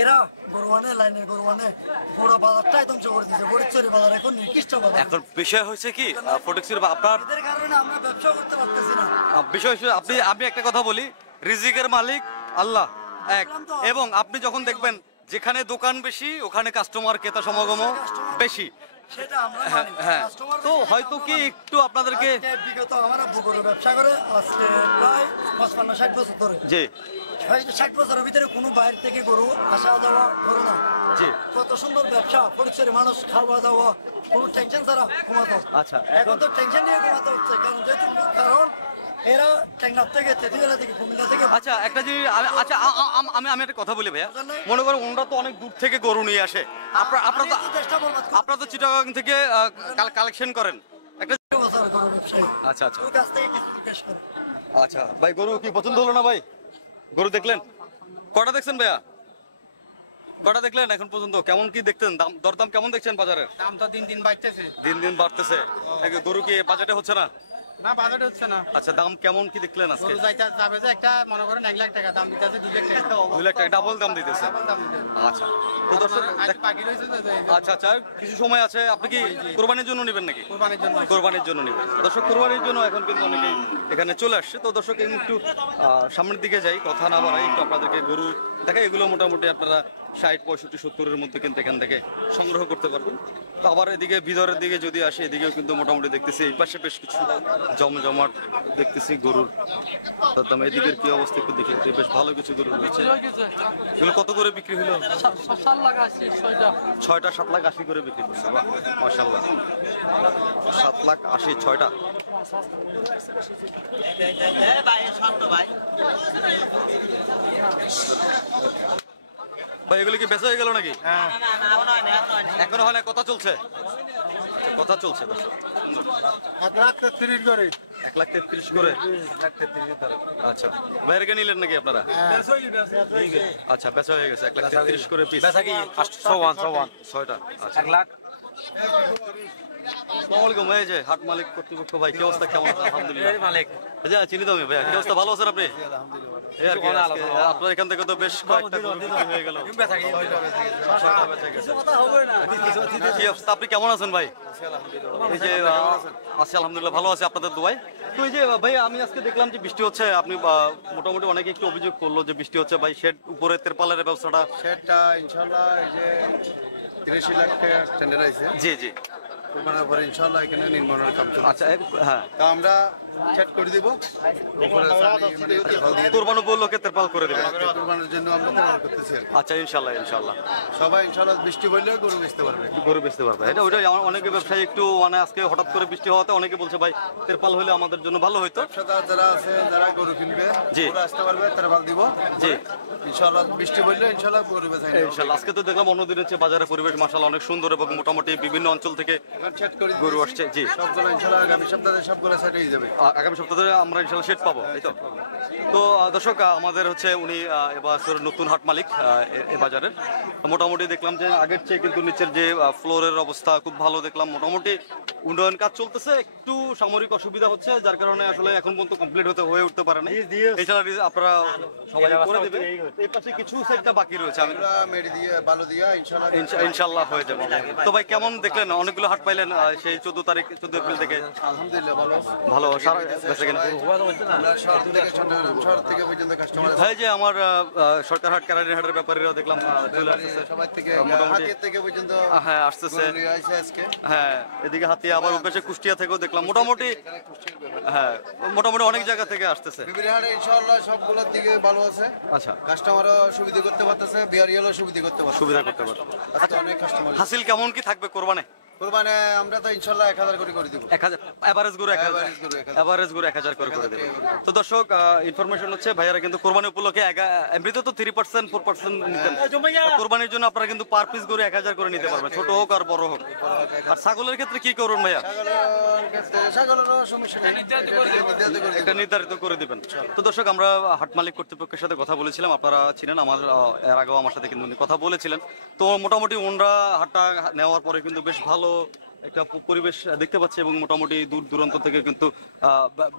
এরা গরুয়ানে, লাইনের গরুয়ানে পুরো বাজারটাই ধ্বংস করে দিচ্ছে। ফরিদপুর বাজার এখন নির্দিষ্ট বাজার। এখন বিষয় হয়েছে কি, ফটিকছড়ি বা আপনার এদের কারণে আমরা ব্যবসা করতে পারতেছি না। বিষয় হচ্ছে, আমি একটা কথা বলি, রিজিকের মালিক আল্লাহ এক, এবং আপনি যখন দেখবেন যেখানে দোকান বেশি ওখানে কাস্টমার, ক্রেতা সমাগম বেশি। সেটা আমরা হ্যাঁ, মানি। হ্যাঁ। কাস্টমার তো বেশি, হয়তো কি আমরা একটু আপনাদেরকে, আজকে বিগত আমার আব্বু গরু ব্যবসা করে আজকে প্রায় 55-60 বছর ধরে। জি 60 বছরের ভিতরে কোনো বাইরে থেকে গরু আসা যাওয়া করে না। জি, কত সুন্দর ব্যবসা, পরিচয়ের মানুষ খাওয়া দাওয়া কোনো টেনশন ছাড়া ঘুমাতো। আচ্ছা, এখন তো টেনশন নিয়ে ঘুমাতে হচ্ছে, কারণ এরা টেকনাফ থেকে, তেঁতুলিয়া থেকে, কুমিল্লা থেকে। আচ্ছা, একটা জিনিস আচ্ছা, আমি একটা কথা বলি ভাইয়া, মনে করুন ওনারা তো অনেক দূর থেকে গরু নিয়ে আসে, আপনারা তো চিটাগাং থেকে কালেকশন করেন একটা। বছর গরু ব্যবসায়ী আচ্ছা আচ্ছা ওর কাছ থেকে কিছু জিজ্ঞেস করে। আচ্ছা ভাই, গরু কি পছন্দ হলো না ভাই? গরু দেখলেন? কটা দেখছেন ভাইয়া? কটা দেখলেন এখন পর্যন্ত? কেমন কি দেখতেন? দরদাম কেমন দেখছেন বাজারের? দাম তো দিন দিন বাড়তেছে। দিন দিন বাড়তেছে। গরু কি বাজেটে হচ্ছে না? না বাজেট হচ্ছে না আচ্ছা, দাম কেমন কি দেখলেন আজকে? গরু যাইতে যাবে যে একটা মনে করেন 1 লাখ টাকা দাম দিতেছে 2 লাখ টাকা 2 লাখ টাকা ডাবল দাম দিতেছে। দাম দিতেছে। আচ্ছা, তো দর্শক আজ বাকি রয়েছে যে আচ্ছা আচ্ছা, কিছু সময় আছে। আপনি কি কোরবানির জন্য নেবেন নাকি? কুরবানির জন্য কোরবানির জন্য নেবেন। দর্শক কোরবানির জন্য এখন কিন্তু অনেকেই এখানে চলে আসছে। তো দর্শক একটু সামনের দিকে যাই, কথা না বাড়াই, একটু আপনাদেরকে গরু দেখা। এগুলো মোটামুটি আপনারা 60, 65, 70-এর মধ্যে কিন্তু এখান থেকে সংগ্রহ করতে পারবেন। তো আবার এদিকে ভিতরের দিকে যদি আসে, এদিকেও কিন্তু মোটামুটি দেখতেছি এই পাশে বেশ কিছু জমজমাট দেখতেছি গরুর দাম। এদিকের কি অবস্থা একটু দেখি, বেশ ভালো কিছু গরু রয়েছে। এগুলো কত করে বিক্রি হলো? 6টা 7 লাখ 80 করে বিক্রি করছে। বাহ, মাশাআল্লাহ, 7 লাখ 80, 6টা। ভাই এগুলো কি বেচা হয়ে গেল নাকি? এখনো হয় না, কথা চলছে, কথা চলছে। দর্শক 1,33,000 করে 1,33,000 করে। আচ্ছা, বাইরে নিলেন নাকি আপনারা? আচ্ছা, বেচা হয়ে গেছে 1,33,000 করে পিস। বেচা কি 6-1 6টা। আচ্ছা, 1 লাখ। আসসালামু আলাইকুম। এই যে হাট মালিক কর্তৃপক্ষ ভাই, কি অবস্থা, কেমন আছেন? আলহামদুলিল্লাহ। মালিক এই যে চিনি তো আমি ভাই, কি অবস্থা, ভালো আছেন আপনি? এই আর কি, আজকে আপনার এখান থেকে তো বেশ কয়েকটা গরু বিক্রি হয়ে গেল। 6টা বেচা গেছে। কি অবস্থা, আপনি কেমন আছেন ভাই? এই যে আছি আলহামদুলিল্লাহ, ভালো আছে আপনাদের দোয়ায়। তো এই যে ভাই আমি আজকে দেখলাম যে বৃষ্টি হচ্ছে, আপনি মোটামুটি অনেকে একটু অভিযোগ করলো যে বৃষ্টি হচ্ছে ভাই, শেড উপরে তেরপালের ব্যবস্থাটা। সেটটা ইনশাল্লাহ এই যে 83 লাখ টাকা স্ট্যান্ডার্ড আছে। জি জি। কোরবানির পরে ইনশাল্লাহ এখানে নির্মাণের কাম চলছে। আচ্ছা, হ্যাঁ, তা আমরা সেট করে দিব। উপরে তেরপাল দিয়ে দিব। কোরবান উপলক্ষে তেরপাল করে দেবেন। কোরবানির জন্য আমরা তৈরি করতেছি আর কি। আচ্ছা, ইনশাল্লাহ ইনশাল্লাহ সবাই ইনশাল্লাহ বৃষ্টি বললে গরু বেচতে পারবে। গরু বেচতে পারবে। এটা ওইটাই, আমার অনেকে ব্যবসায়ী একটু মানে আজকে হঠাৎ করে বৃষ্টি হওয়াতে অনেকে বলছে ভাই তেরপাল হলে আমাদের জন্য ভালো হইতো। ব্যবসাদার যারা আছে, যারা গরু কিনবে, জি। ওরা আসতে পারবে, তেরপাল দিব। জি ইনশাল্লাহ বৃষ্টি বললে ইনশাল্লাহ গরু বেচা ইনশাল্লাহ। আজকে তো দেখলাম অন্য দিনের চেয়ে বাজারের পরিবেশ মাশাআল্লাহ অনেক সুন্দর এবং মোটামুটি বিভিন্ন অঞ্চল থেকে এখন সেট করে গরু দিয়েছি। আসছে। জি, সবগুলো ইনশাল্লাহ আগামী সপ্তাহে সবগুলো সেট হয়ে যাবে। আগামী সপ্তাহে আমরা ইনশাল্লাহ শেড পাবো, তাই তো? তো দর্শক আমাদের হচ্ছে উনি এবার নতুন হাট মালিক এ বাজারের। মোটামুটি দেখলাম যে আগের চেয়ে কিন্তু নিচের যে ফ্লোরের অবস্থা খুব ভালো দেখলাম। মোটামুটি উন্নয়ন কাজ চলতেছে, একটু সামরিক অসুবিধা হচ্ছে, যার কারণে আসলে এখন পর্যন্ত কমপ্লিট হয়ে উঠতে পারে না। এছাড়া আপনারা সবাই করে দেবেন। এই পাশে কিছু সেটটা বাকি রয়েছে, আমি আমরা মেডি দিয়ে বালু দিয়ে ইনশাল্লাহ ইনশাল্লাহ হয়ে যাবে। তো ভাই কেমন দেখলেন, অনেকগুলো হাট পাইলেন সেই 14 এপ্রিল থেকে? আলহামদুলিল্লাহ ভালো। ভালো সারা বেঁচে গেলেন। আমরা শহর থেকে চট্টগ্রাম শহর থেকে পর্যন্ত কাস্টমার ভাই যে আমার সরকার হাট কারানি হাটের ব্যাপারীরা দেখলাম চলে আসতেছে সবাই থেকে মোটামুটি। হাতিয়ার থেকে পর্যন্ত হ্যাঁ আসতেছে, গরু নিয়ে আসছে আজকে। হ্যাঁ এদিকে হাতিয়া, আবার উদ্দেশ্যে কুষ্টিয়া থেকেও দেখলাম মোটামুটি। এখানে কুষ্টিয়ার ব্যাপার। হ্যাঁ মোটামুটি অনেক জায়গা থেকে আসতেছে। বিবির হাটে ইনশাআল্লাহ সবগুলোর দিকে ভালো আছে। আচ্ছা, কাস্টমারও সুবিধা করতে পারতেছে, বিহারিয়ালও সুবিধা করতে পারতেছে। সুবিধা করতে পারবে। আজকে অনেক কাস্টমার। হাসিল কেমন কি থাকবে কোরবানে? কোরবানে আমরা তো ইনশাআল্লাহ 1000 করে দিব। 1000 এভারেজ গরু 1000, Average গরু 1000 এভারেজ গরু 1000 করে দেবে। তো দর্শক ইনফরমেশন হচ্ছে ভাইয়ারা কিন্তু কোরবানি উপলক্ষে এমনিতে তো 3% 4% নিতেন, কোরবানির জন্য আপনারা কিন্তু পার পিস গরু 1000 করে নিতে পারবেন, ছোট হোক আর বড় হোক। আর ছাগলের ক্ষেত্রে কি করুন ভাইয়া? ছাগলেরও সমস্যা নেই, নির্ধারিত করে দিব। একটা নির্ধারিত করে দিবেন। তো দর্শক আমরা হাট মালিক কর্তৃপক্ষের সাথে কথা বলেছিলাম, আপনারা ছিলেন আমার এর আগেও আমার সাথে কিন্তু উনি কথা বলেছিলেন। তো মোটামুটি ওনরা হাটটা নেওয়ার পরে কিন্তু বেশ ভালো একটা পরিবেশ দেখতে পাচ্ছি এবং মোটামুটি দূর দূরান্ত থেকে কিন্তু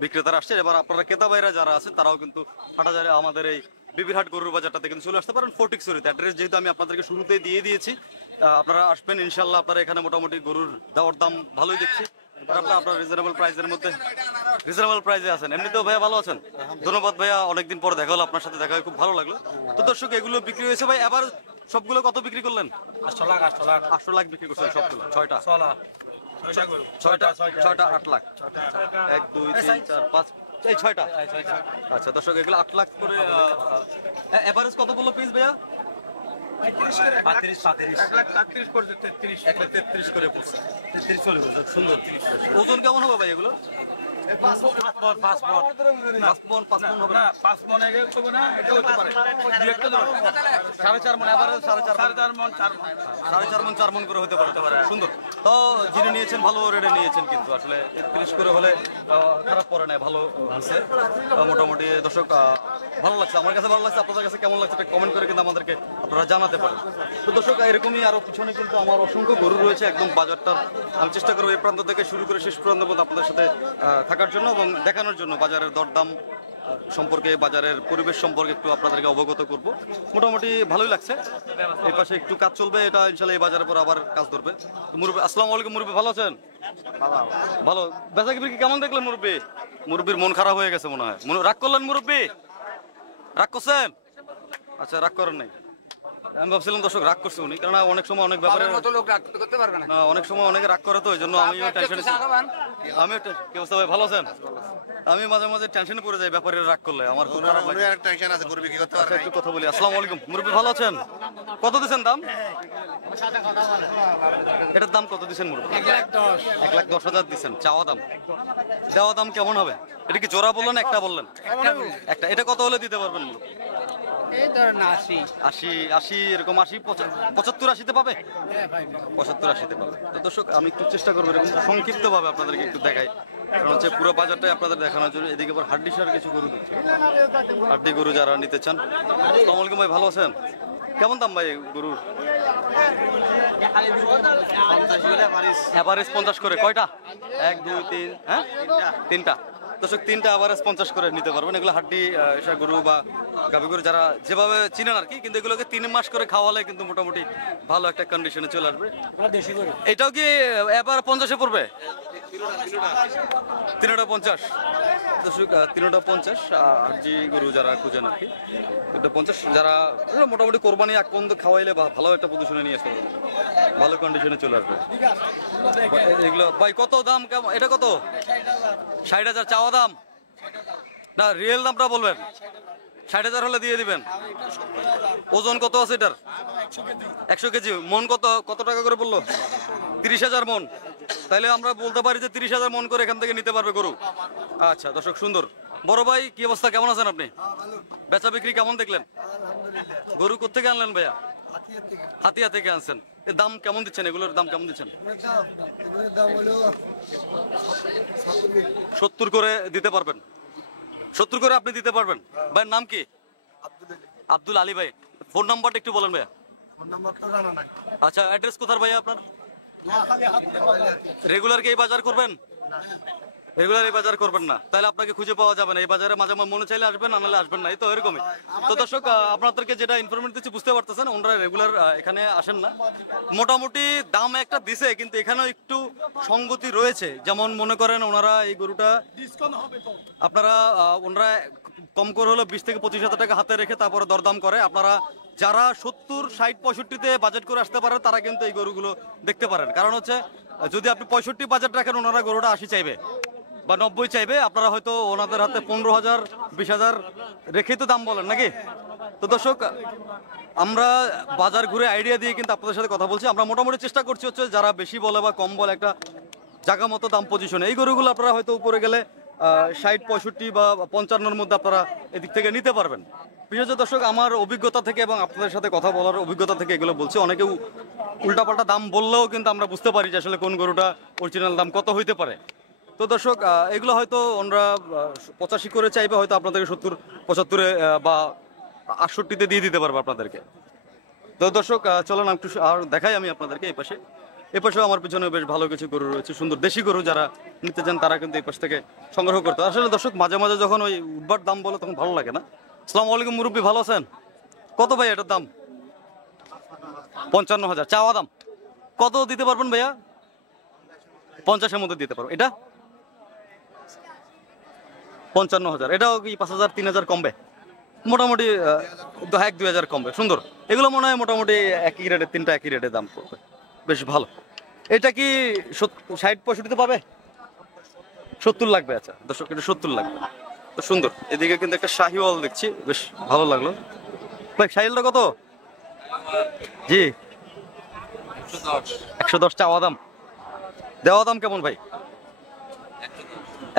বিক্রেতারা আসছে। এবার আপনারা ক্রেতা ভাইরা যারা আছেন তারাও কিন্তু হাটাজারে আমাদের এই বিবিরহাট গরুর বাজারটাতে কিন্তু চলে আসতে পারেন। ফটিকছড়িতে অ্যাড্রেস যেহেতু আমি আপনাদেরকে শুরুতেই দিয়ে দিয়েছি, আপনারা আসবেন ইনশাল্লাহ। আপনারা এখানে মোটামুটি গরুর দেওয়ার দাম ভালোই দেখছি, আপনার রিজনেবল প্রাইসের মধ্যে রিজনেবল প্রাইসে আছেন। এমনিতেও ভাইয়া ভালো আছেন? ধন্যবাদ ভাইয়া, অনেকদিন পর দেখা হলো, আপনার সাথে দেখা হয়ে খুব ভালো লাগলো। তো দর্শক এগুলো বিক্রি হয়েছে ভাই, এবার সবগুলো কত বিক্রি করলেন? 800 লাখ বিক্রি করছেন সবগুলো। 6টা 8 লাখ। 1 2 3 4 5 এই 6টা। আচ্ছা দর্শক এগুলো 8 লাখ করে। এভারেজ কত বললো পিস ভাইয়া? 1,38,000 করে 1,33 করে পড়ছে। 33 চলে গেছে, সুন্দর। ওজন কেমন হবে ভাই এগুলো? 5 মণ 5 মণ হবে না? 5 মণ এগে করব না, এটা হতে পারে ডিরেক্ট তো 4.5 মণ, এভারেজ 4.5 মণ 4 মণ 4.5 মণ 4 মণ করে হতে পারে। সুন্দর। তো যিনি নিয়েছেন ভালো রেটে নিয়েছেন কিন্তু আসলে 31 করে হলে খারাপ পড়ে না, ভালো আছে মোটামুটি। দর্শক ভালো লাগছে, আমার কাছে ভালো লাগছে, আপনাদের কাছে কেমন লাগছে একটা কমেন্ট করে কিন্তু আমাদেরকে আপনারা জানাতে পারেন। তো দর্শক এরকমই আরো পিছনে কিন্তু আমার অসংখ্য গরু রয়েছে একদম বাজারটার। আমি চেষ্টা করবো এই প্রান্ত থেকে শুরু করে শেষ পর্যন্ত আপনাদের সাথে থাকার জন্য এবং দেখানোর জন্য বাজারের দরদাম সম্পর্কে, বাজারের পরিবেশ সম্পর্কে একটু আপনাদেরকে অবগত করব। মোটামুটি ভালোই লাগছে। এই পাশে একটু কাজ চলবে, এটা ইনশাল্লাহ এই বাজারের পর আবার কাজ ধরবে। মুরব্বী, আসসালামু আলাইকুম মুরব্বী, ভালো আছেন? ভালো। বেচা বিক্রি কেমন দেখলেন মুরব্বী? মুরব্বীর মন খারাপ হয়ে গেছে মনে হয়। রাগ করলেন মুরব্বী? রাগ করছেন? আচ্ছা, রাগ করেন নাই। আমি ভাবছিলাম দর্শক রাগ করছে উনি, কারণ অনেক সময় অনেক ব্যাপারে লোক রাগ করতে পারবে না। অনেক সময় অনেকে রাগ করে, তো ওই জন্য আমিও টেনশনে। আমিও কি অবস্থা ভাই, ভালো আছেন? আমি মাঝে মাঝে টেনশনে পড়ে যাই ব্যাপারে রাগ করলে, আমার খুব খারাপ লাগে। টেনশন আছে, করবি কি করতে আচ্ছা, একটু কথা বলি। আসসালামু আলাইকুম মুরব্বী, ভালো আছেন? কত দিচ্ছেন দাম? এটার দাম কত দিচ্ছেন মুরব্বী? 1,10,000 দিচ্ছেন চাওয়া দাম। দেওয়া দাম কেমন হবে? এটা কি জোড়া বললেন একটা বললেন? একটা। এটা কত হলে দিতে পারবেন মুরব্বী? এই ধরেন 80 80 এরকম 80 75 80-তে পাবে? 75 80-তে পাবে। তো দর্শক আমি একটু চেষ্টা করবো এরকম সংক্ষিপ্ত ভাবে আপনাদেরকে একটু দেখাই, কারণ হচ্ছে পুরো বাজারটাই আপনাদের দেখানোর জন্য। এদিকে আবার হাড্ডি সার কিছু গরু দিচ্ছে, হাড্ডি গরু যারা নিতে চান। আসসালামু আলাইকুম ভাই, ভালো আছেন? কেমন দাম ভাই গরুর? এভারেজ 50 করে। কয়টা? 1 2 3, হ্যাঁ তিনটা। দর্শক তিনটা এভারেজ 50 করে নিতে পারবেন। এগুলো হাড্ডি গরু বা গাভী গরু যারা যেভাবে চিনেন আর কি, কিন্তু এগুলোকে 3 মাস করে খাওয়ালে কিন্তু মোটামুটি ভালো একটা কন্ডিশনে চলে আসবে। এটাও কি এবার 50-এ পড়বে? তিনটা 50। দর্শক 3টা 50 হাড্ডি গরু যারা খুঁজেন আর কি, 50 যারা মোটামুটি কোরবানি এক পর্যন্ত খাওয়াইলে ভালো একটা পজিশনে নিয়ে আসতে পারবে, ভালো কন্ডিশনে চলে আসবে। এগুলো ভাই কত দাম? কেমন এটা? কত? 60,000 চাওয়া দাম না, রিয়েল দামটা বলবেন। 60,000 হলে দিয়ে দিবেন। ওজন কত আছে এটার? 100 কেজি। মন কত টাকা করে বললো? 30,000 মন। তাহলে আমরা বলতে পারি যে 30,000 মন করে এখান থেকে নিতে পারবে গরু। আচ্ছা দর্শক, সুন্দর। বড় ভাই কি অবস্থা, কেমন আছেন আপনি? বেচা বিক্রি কেমন দেখলেন? গরু কোথেকে আনলেন ভাইয়া? হাতিয়া থেকে আনছেন। এর দাম কেমন দিচ্ছেন? এগুলোর দাম কেমন দিচ্ছেন? 70 করে দিতে পারবেন? 70 করে আপনি দিতে পারবেন? ভাইয়ের নাম কি? আব্দুল আলী ভাই। ফোন নাম্বারটা একটু বলেন ভাইয়া। আচ্ছা, অ্যাড্রেস কোথায় ভাইয়া আপনার? রেগুলার কি এই বাজার করবেন? রেগুলার এই বাজার করবেন না, তাহলে আপনাকে খুঁজে পাওয়া যাবে না। এই বাজারে মাঝে মাঝে মনে চাইলে আসবেন, না নাহলে আসবেন না। এই তো এরকমই। তো দর্শক আপনাদেরকে যেটা ইনফরমেশন দিচ্ছি বুঝতে পারতেছেন, ওনারা রেগুলার এখানে আসেন না। মোটামুটি দাম একটা দিছে, কিন্তু এখানেও একটু সঙ্গতি রয়েছে। যেমন মনে করেন ওনারা এই গরুটা আপনারা ওনারা কম করে হলো 20 থেকে 25,000 টাকা হাতে রেখে তারপরে দরদাম করে। আপনারা যারা 70 60 65-তে বাজেট করে আসতে পারেন তারা কিন্তু এই গরুগুলো দেখতে পারেন। কারণ হচ্ছে যদি আপনি 65 বাজেট রাখেন, ওনারা গরুটা 80 চাইবে বা 90 চাইবে। আপনারা হয়তো ওনাদের হাতে 15,000 20,000 রেখেই তো দাম বলেন নাকি? তো দর্শক আমরা বাজার ঘুরে আইডিয়া দিয়ে কিন্তু আপনাদের সাথে কথা বলছি। আমরা মোটামুটি চেষ্টা করছি হচ্ছে যারা বেশি বলে বা কম বলে একটা জায়গা মতো দাম পজিশনে এই গরুগুলো আপনারা হয়তো উপরে গেলে 60 65 বা 55-এর মধ্যে আপনারা এদিক থেকে নিতে পারবেন। বিশেষ দর্শক আমার অভিজ্ঞতা থেকে এবং আপনাদের সাথে কথা বলার অভিজ্ঞতা থেকে এগুলো বলছি। অনেকে উল্টাপাল্টা দাম বললেও কিন্তু আমরা বুঝতে পারি যে আসলে কোন গরুটা অরিজিনাল দাম কত হইতে পারে। তো দর্শক এগুলো হয়তো ওনারা 85 করে চাইবে, হয়তো আপনাদেরকে 70 75-এ বা 68-তে দিয়ে দিতে পারবো আপনাদেরকে। তো দর্শক চলুন একটু আর দেখাই আমি আপনাদেরকে। এই পাশেও আমার পিছনে বেশ ভালো কিছু গরু রয়েছে, সুন্দর দেশি গরু। যারা নিতে চান তারা কিন্তু এই পাশ থেকে সংগ্রহ করতে। আসলে দর্শক মাঝে মাঝে যখন ওই উঠবার দাম বলে তখন ভালো লাগে না। আসসালামু আলাইকুম মুরব্বী, ভালো আছেন? কত ভাই এটার দাম? 55,000 চাওয়া দাম। কত দিতে পারবেন ভাইয়া? 50-এর মধ্যে দিতে পারবো। এটা 55,000। এটাও কি 5,000 3,000 কমবে? মোটামুটি 1-2,000 কমবে। সুন্দর। এগুলো মনে হয় মোটামুটি একই রেটে, তিনটা একই রেটে দাম পড়বে, বেশ ভালো। এটা কি 60 65-তে পাবে? 70 লাগবে। আচ্ছা দর্শক, এটা 70 লাগবে। তো সুন্দর। এদিকে কিন্তু একটা শাহিওয়াল দেখছি, বেশ ভালো লাগলো ভাই। শাহিওয়ালটা কত? জি 110 চাওয়া দাম। দেওয়া দাম কেমন ভাই?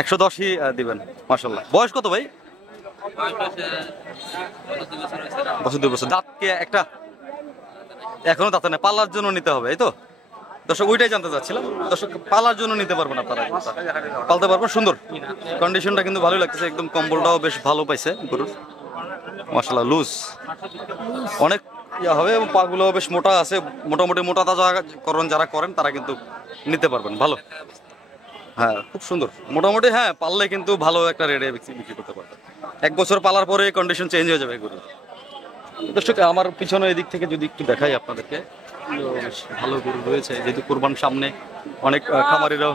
110-ই দিবেন। মাশাআল্লাহ। বয়স কত ভাই? বছর 2 বছর। দাঁত কি একটা? এখনো দাঁতে নেই, পালার জন্য নিতে হবে, এই তো দর্শক? ওইটাই জানতে চাচ্ছিলাম। দর্শক পালার জন্য নিতে পারবেন আপনারা, পালতে পারবেন। সুন্দর কন্ডিশনটা কিন্তু ভালোই লাগতেছে, একদম কম্বলটাও বেশ ভালো পাইছে গরুর, মাশাআল্লাহ। লুজ অনেক হবে এবং পাগুলো বেশ মোটা আছে। মোটামুটি মোটা তাজা করণ যারা করেন তারা কিন্তু নিতে পারবেন। ভালো হ্যাঁ খুব সুন্দর মোটামুটি, হ্যাঁ পাললে কিন্তু ভালো একটা রেটে বিক্রি করতে পারবে। 1 বছর পালার পরে কন্ডিশন চেঞ্জ হয়ে যাবে গরু। দর্শক আমার পিছনে এদিক থেকে যদি একটু দেখাই আপনাদেরকে, বেশ ভালো গরু রয়েছে যেহেতু কোরবান সামনে, অনেক খামারিরাও।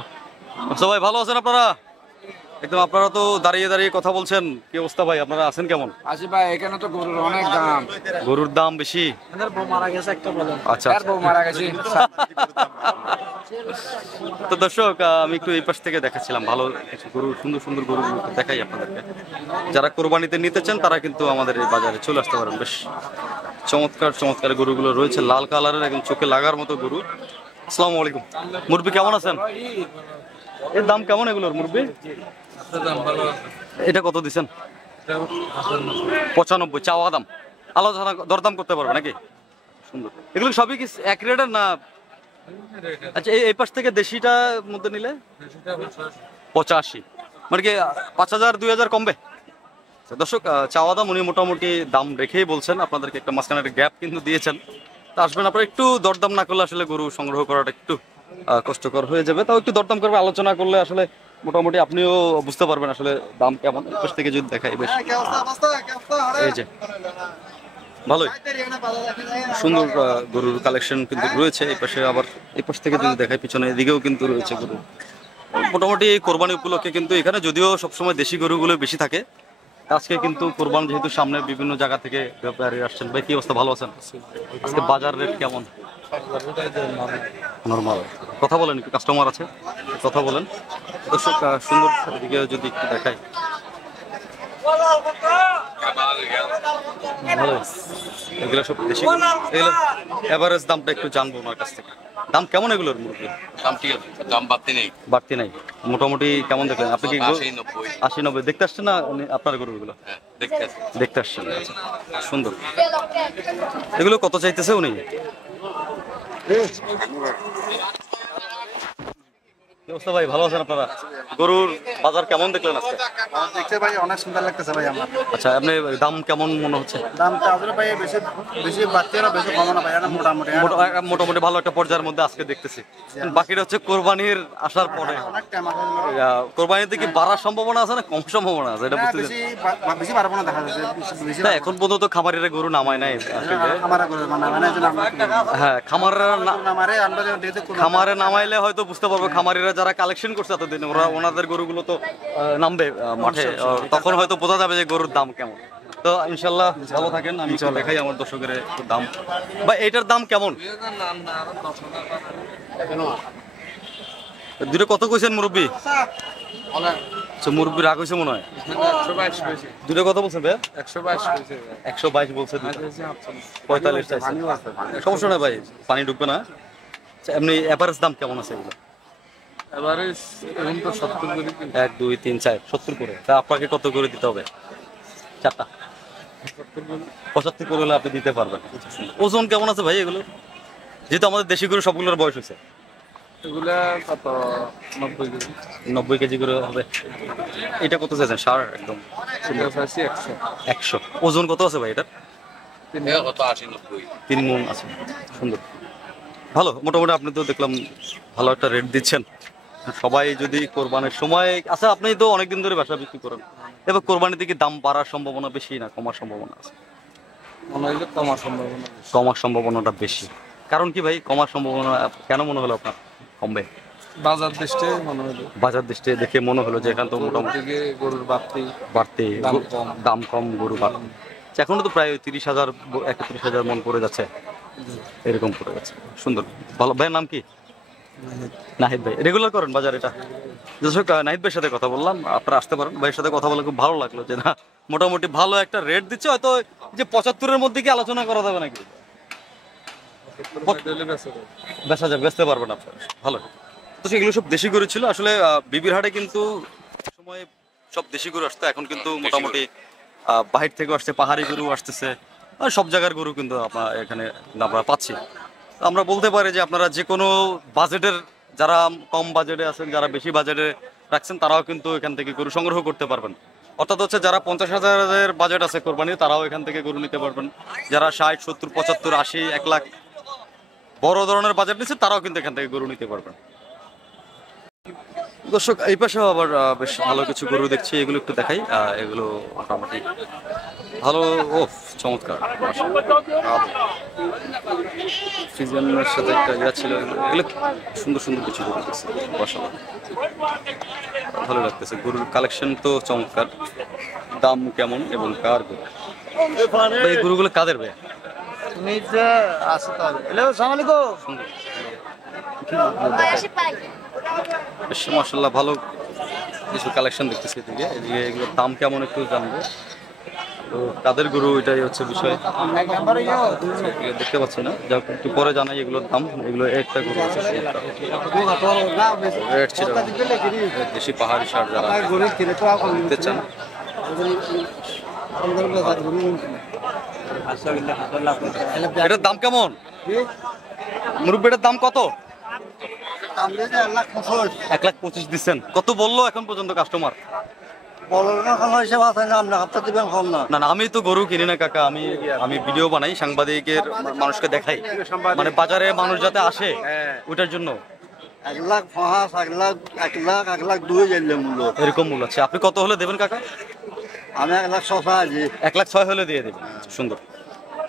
আচ্ছা ভাই ভালো আছেন আপনারা? একদম আপনারা তো দাঁড়িয়ে দাঁড়িয়ে কথা বলছেন, কি অবস্থা ভাই, আপনারা আছেন কেমন? আসি ভাই, এখানে তো গরুর অনেক দাম। গরুর দাম বেশি? বউ মারা গেছে একটা বলেন। আচ্ছা বউ মারা গেছে। তো দর্শক আমি একটু এই পাশ থেকে দেখাচ্ছিলাম ভালো কিছু গরু, সুন্দর সুন্দর গরু দেখাই আপনাদেরকে। যারা কোরবানিতে নিতে চান তারা কিন্তু আমাদের এই বাজারে চলে আসতে পারেন। বেশ চমৎকার চমৎকার গরুগুলো রয়েছে, লাল কালারের একদম চোখে লাগার মতো গরু। আসসালামু আলাইকুম মুরব্বি, কেমন আছেন? এর দাম কেমন এগুলোর মুরব্বি? এটা কত দিচ্ছেন? 95 চাওয়া দাম, আলোচনা দরদাম করতে পারবে নাকি? সুন্দর। এগুলো সবই কি এক রেটের না? আচ্ছা এই পাশ থেকে দেশিটা মধ্যে নিলে 85, মানে কি 5000 2000 কমবে? আচ্ছা, দর্শক চাওয়া দাম উনি মোটামুটি দাম রেখেই বলছেন, আপনাদেরকে একটা মাঝখানে একটা গ্যাপ কিন্তু দিয়েছেন। তা আসবেন আপনারা, একটু দরদাম না করলে আসলে গরু সংগ্রহ করাটা একটু কষ্টকর হয়ে যাবে। তাও একটু দরদাম করবে, আলোচনা করলে আসলে মোটামুটি আপনিও বুঝতে পারবেন আসলে দাম কেমন। এই পাশ থেকে যদি দেখাই, বেশ এই যে ভালোই সুন্দর গরুর কালেকশন কিন্তু রয়েছে এই পাশে। আবার এই পাশ থেকে যদি দেখাই পিছনে, এদিকেও কিন্তু রয়েছে গরু। মোটামুটি কোরবানি উপলক্ষে কিন্তু এখানে যদিও সবসময় দেশি গরুগুলো বেশি থাকে, আজকে কিন্তু কোরবান যেহেতু সামনে, বিভিন্ন জায়গা থেকে ব্যাপারী আসছেন। ভাই কি অবস্থা, ভালো আছেন? আজকে বাজার রেট কেমন? নরমাল। কথা বলেন, একটু কাস্টমার আছে, কথা বলেন। দর্শক সুন্দর দিকে যদি একটু দেখাই, ভালো এগুলো সব দেশি গরু। এগুলো এভারেজ দামটা একটু জানবো ওনার কাছ থেকে। দাম কেমন এগুলোর মুরগি? দাম ঠিক আছে, দাম বাড়তি নেই। বাড়তি নাই, মোটামুটি কেমন দেখলেন আপনি? কি 80-90? 80-90 দেখতে আসছেন না আপনার গরুগুলো? হ্যাঁ, দেখতে আছে। দেখতে আসছেন, আচ্ছা, সুন্দর। এগুলো কত চাইতেছে উনি? কি অবস্থা ভাই, ভালো আছেন আপনারা? গরুর বাজার কেমন দেখলেন আজকে? দেখতে ভাই অনেক সুন্দর লাগতেছে ভাই আমার। আচ্ছা, আপনি দাম কেমন মনে হচ্ছে? দামটা আসলে ভাই বেশি বেশি বাড়তি না, বেশি কম না ভাই, এটা মোটামুটি মোটামুটি ভালো একটা পর্যায়ের মধ্যে আজকে দেখতেছি। বাকিটা হচ্ছে কোরবানির আসার পরে। অনেক টাইম আছে। কোরবানিতে কি বাড়ার সম্ভাবনা আছে না কম সম্ভাবনা আছে, এটা বুঝতে বেশি বেশি পারবো না দেখা যাচ্ছে, বেশি না। এখন পর্যন্ত খামারিরা গরু নামায় নাই আসলে। আমার করে মানে এই জন্য আমরা হ্যাঁ, খামাররা আমারে আমরা দেখতে খামারে নামাইলে হয়তো বুঝতে পারবো। খামারিরা যারা কালেকশন করছে এতদিন, ওনাদের গরুগুলো তো নামবে মাঠে, তখন হয়তো বোঝা যাবে যে গরুর দাম কেমন। তো ইনশাল্লাহ ভালো থাকেন। আমি দেখাই আমার দর্শকের একটু দাম। বা এটার দাম কেমন? দুটো কত কইছেন মুরব্বী? আচ্ছা, মুরব্বী রাগ হয়েছে মনে হয়। দুটো কত বলছেন ভাই? 122 বলছে, 45 চাইছে। সমস্যা নাই ভাই, পানি ঢুকবে না। আচ্ছা, এমনি এভারেজ দাম কেমন আছে এগুলো? 1 2 3 4 70 করে। তা আপনাকে কত করে দিতে হবে? 4টা 75 করে হলে আপনি দিতে পারবেন। ওজন কেমন আছে ভাই এগুলো? যেহেতু আমাদের দেশি গরু সবগুলোর বয়স হয়েছে। এগুলা কত? 90 কেজি করে হবে। এটা কত চাইছেন? সার একদম 100। ওজন কত আছে ভাই এটা? কত 80-90? 3 মণ আছে। সুন্দর, ভালো। মোটামুটি আপনি তো দেখলাম ভালো একটা রেট দিচ্ছেন। সবাই যদি কোরবানির সময়, আচ্ছা আপনি তো অনেকদিন ধরে ব্যবসা বিক্রি করেন, এবার কোরবানিতে কি দাম বাড়ার সম্ভাবনা বেশি না কমার সম্ভাবনা আছে? কমার সম্ভাবনাটা বেশি। কারণ কি ভাই, কমার সম্ভাবনা কেন মনে হলো আপনার কমবে? বাজার দৃষ্টি মনে হলো, বাজার দৃষ্টি দেখে মনে হলো যে এখান তো মোটামুটি গরুর বাড়তি দাম কম, গরু বাড়তি। এখনো তো প্রায় 30,000 31,000 মন পড়ে যাচ্ছে, এরকম পড়ে যাচ্ছে। সুন্দর, ভালো। ভাইয়ের নাম কি? নাহিদ ভাই। রেগুলার করেন বাজার এটা? দর্শক নাহিদ ভাইয়ের সাথে কথা বললাম, আপনারা আসতে পারেন। ভাইয়ের সাথে কথা বলে খুব ভালো লাগলো যে না মোটামুটি ভালো একটা রেট দিচ্ছে। হয়তো যে 75-এর মধ্যে কি আলোচনা করা যাবে নাকি? বেচা যাবে, বেচতে পারবেন আপনারা। ভালো। তো এগুলো সব দেশি গরু ছিল আসলে। বিবির হাটে কিন্তু সময় সব দেশি গরু আসতো, এখন কিন্তু মোটামুটি বাহির থেকে আসছে, পাহাড়ি গরু আসতেছে, আর সব জায়গার গরু কিন্তু আপনার এখানে আমরা পাচ্ছি। আমরা বলতে পারি যে আপনারা যে কোনো বাজেটের, যারা কম বাজেটে আছেন, যারা বেশি বাজেটে রাখছেন, তারাও কিন্তু এখান থেকে গরু সংগ্রহ করতে পারবেন। অর্থাৎ হচ্ছে যারা 50,000-এর বাজেট আছে কোরবানির, তারাও এখান থেকে গরু নিতে পারবেন। যারা 60, 70, 75, 80, 1 লাখ বড় ধরনের বাজেট নিচ্ছে, তারাও কিন্তু এখান থেকে গরু নিতে পারবেন। দর্শক এই পাশেও আবার বেশ ভালো কিছু গরু দেখছি, এগুলো একটু দেখাই। এগুলো মোটামুটি ভালো, ও চমৎকার। ফ্রিজিয়ানের সাথে একটা ইয়া ছিল, এগুলো সুন্দর সুন্দর কিছু গরু দেখছি, অসাধারণ ভালো লাগতেছে। গরুর কালেকশন তো চমৎকার। দাম কেমন এবং কার গরু? ভাই, এই গরুগুলো কাদের ভাই? বেশ মাশাআল্লাহ ভালো কিছু কালেকশন দেখতেছি এদিকে। এদিকে এগুলোর দাম কেমন একটু জানবো। তো কাদের গরু এটাই হচ্ছে বিষয়, এগুলো দেখতে পাচ্ছি না, যা হোক একটু পরে জানাই এগুলোর দাম। এগুলো একটা গরু আছে রেড ছিল, দেশি পাহাড়ি ষাট যারা নিতে চান। এটার দাম কেমন মুরব্বী? এটার দাম কত? 1,25,000 দিচ্ছেন। কত বললো এখন পর্যন্ত কাস্টমার? না না, আমি তো গরু কিনি না কাকা, আমি ভিডিও বানাই, সাংবাদিকের মানুষকে দেখাই, মানে বাজারে মানুষ যাতে আসে ওইটার জন্য। 1,05,000 মূল্য। এরকম মূল্য আছে। আপনি কত হলে দেবেন কাকা? আমি 1,06,000। 1,06,000 হলে দিয়ে দেবেন। সুন্দর।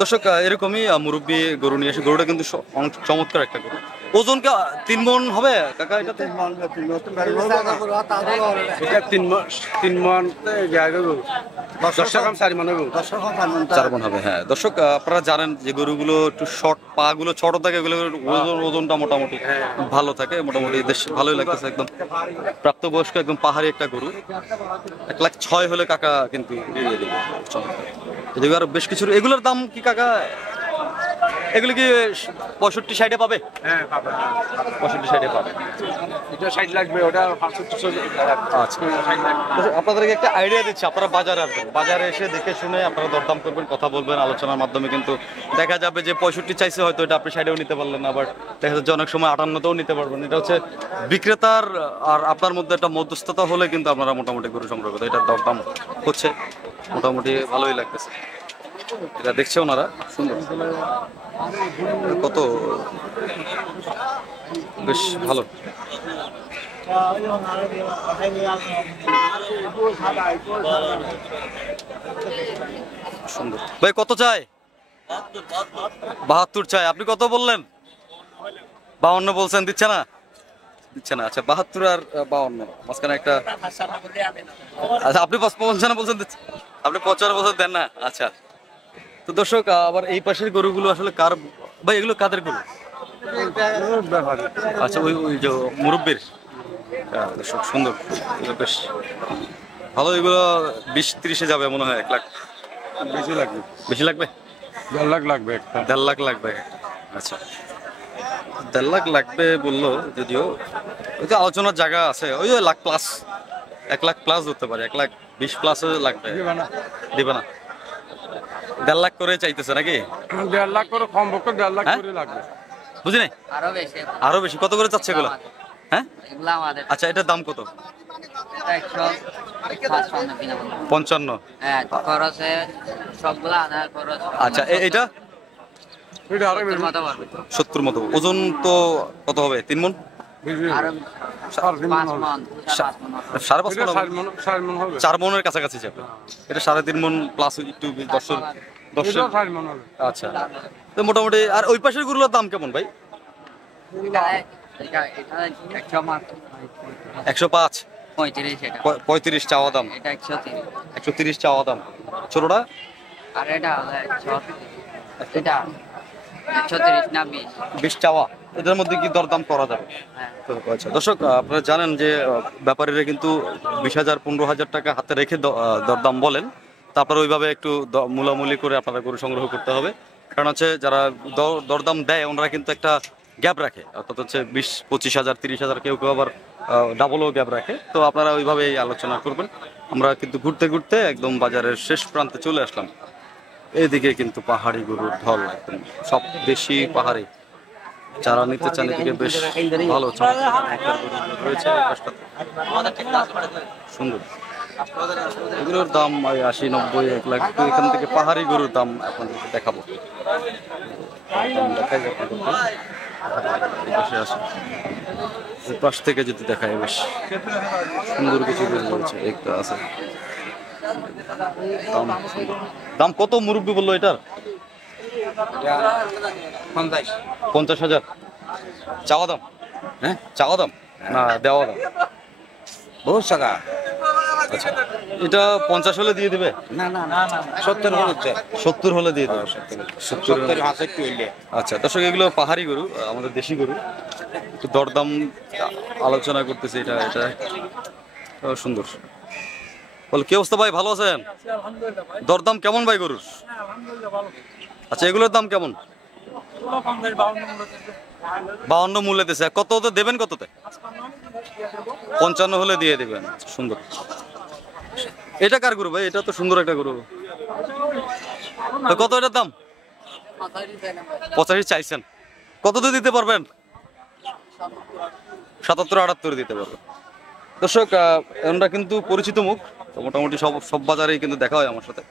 দর্শক এরকমই মুরব্বী গরু নিয়ে আসে। গরুটা কিন্তু অনেক চমৎকার একটা গরু। ওজন 3 মণ হবে কাকা এটাতে? এটা 3 মণ 4 মণ হবে। হ্যাঁ দর্শক, আপনারা জানেন যে গরুগুলো একটু শর্ট, পা গুলো ছোট থাকে, এগুলো ওজনটা মোটামুটি ভালো থাকে, মোটামুটি বেশ ভালোই লাগতেছে। একদম প্রাপ্তবয়স্ক একদম পাহাড়ি একটা গরু। 1,06,000 হলে কাকা কিন্তু দিয়ে দেবে। চমৎকার। এদিকে আরো বেশ কিছু, এগুলোর দাম কি কাকা? এগুলো কি 65-60-এ পাবে? হ্যাঁ পাবে। 65-60-এ পাবে। এটা 60 লাগবে, ওটা 65 আচ্ছা, আপনাদেরকে একটা আইডিয়া দিচ্ছি, আপনারা বাজারে আসবেন, বাজারে এসে দেখে শুনে আপনারা দরদাম করবেন, কথা বলবেন, আলোচনার মাধ্যমে কিন্তু দেখা যাবে যে 65 চাইছে, হয়তো এটা আপনি 60-এও নিতে পারলেন না, আবার দেখা যাচ্ছে অনেক সময় 58-তেও নিতে পারবেন। এটা হচ্ছে বিক্রেতার আর আপনার মধ্যে একটা মধ্যস্থতা হলে কিন্তু আপনারা মোটামুটি গরু সংগ্রহ করতে, এটার দরদাম হচ্ছে মোটামুটি ভালোই লাগতেছে। এটা দেখছে ওনারা, সুন্দর। কত বেশ ভালো। সুন্দর ভাই, কত চাই? 72 চাই। আপনি কত বললেন? 52 বলছেন, দিচ্ছে না? দিচ্ছে না। আচ্ছা, 72 আর 52 মাঝখানে একটা। আচ্ছা, আপনি 55 বলছেন, আপনি 55 বলছেন, দেন না? আচ্ছা। তো দর্শক, আবার এই পাশের গরুগুলো আসলে কার ভাই? এগুলো কাদের গরু? আচ্ছা, ওই যে মুরব্বীর। দর্শক সুন্দর, বেশ ভালো। এগুলো 20-30-এ যাবে মনে হয়। 1 লাখ বেশি লাগবে। বেশি লাগবে? 1.5 লাখ লাগবে একটা। 1.5 লাখ লাগবে। আচ্ছা, 1.5 লাখ লাগবে বললো, যদিও ওই তো আলোচনার জায়গা আছে। ওই 1 লাখ প্লাস, 1 লাখ প্লাস ধরতে পারে, 1,20,000+ লাগবে। দিবে না? 1.5 লাখ করে চাইতেছে নাকি? 1.5 লাখ করে, কম পক্ষে 1.5 লাখ করে লাগবে। বুঝি নাই? আরো বেশি। কত করে চাচ্ছে এগুলো? হ্যাঁ, আচ্ছা, এটার দাম কত? 55। আচ্ছা, এটা 70 মতো। ওজন তো কত হবে? 3 মণ? 4 মণের কাছাকাছি যাবে। এটা 3.5 মণ প্লাস একটু 10। আচ্ছা, তো মোটামুটি। আর ওই পাশের গুলোর দাম কেমন ভাই? 105। 35 চাওয়া দাম। 130 চাওয়া দাম। ছোটটা? 20 চাওয়া। এদের মধ্যে কি দরদাম করা যাবে? তো আচ্ছা দর্শক, আপনারা জানেন যে ব্যাপারীরা কিন্তু 20,000 15,000 টাকা হাতে রেখে দরদাম বলেন। তা আপনারা ওইভাবে একটু মূলামূলি করে আপনারা গরু সংগ্রহ করতে হবে। কারণ হচ্ছে যারা দরদাম দেয় ওনারা কিন্তু একটা গ্যাপ রাখে, অর্থাৎ হচ্ছে 20-25,000 30,000, কেউ কেউ আবার ডাবলও গ্যাপ রাখে। তো আপনারা ওইভাবেই আলোচনা করবেন। আমরা কিন্তু ঘুরতে ঘুরতে একদম বাজারের শেষ প্রান্তে চলে আসলাম। এইদিকে কিন্তু পাহাড়ি গরুর ঢল, একদম সব বেশি পাহাড়ি। যারা নিতে চান এদিকে বেশ ভালো রয়েছে। সুন্দর। এগুলোর দাম 80-90 1 লাখ। তো এখান থেকে পাহাড়ি গরুর দাম আপনাদেরকে দেখাবো। দেখাই এই পাশ থেকে যদি দেখায় বেশ সুন্দর কিছু গরু রয়েছে, একটা আছে। দাম সুন্দর। দাম কত মুরব্বি বললো এটার? 50,000 চাওয়া দাম? হ্যাঁ চাওয়া দাম না দেওয়া দাম? বহুত টাকা। আচ্ছা, এটা 50 হলে দিয়ে দিবে? 70 হচ্ছে। 70 হলে দিয়ে দেবে। 70 হাতে কইলে। আচ্ছা দর্শক, এগুলো পাহাড়ি গরু, আমাদের দেশি গরু। একটু দরদাম আলোচনা করতেছে, এটা এটা সুন্দর। বল কি অবস্থা ভাই, ভালো আছেন? দরদাম কেমন ভাই গরুর? আচ্ছা, এগুলোর দাম কেমন? 52 মূল্য দিতেছে। কত হতে দেবেন? কততে? 55 হলে দিয়ে দেবেন। আচ্ছা, সুন্দর। এটা কার গরু ভাই? এটা তো সুন্দর একটা গরু। তো কত এটার দাম? 85 চাইছেন। কততে দিতে পারবেন? 77-78 দিতে পারবেন। দর্শক, আমরা কিন্তু পরিচিত মুখ, তো মোটামুটি সব বাজারেই কিন্তু দেখা হয় আমার সাথে।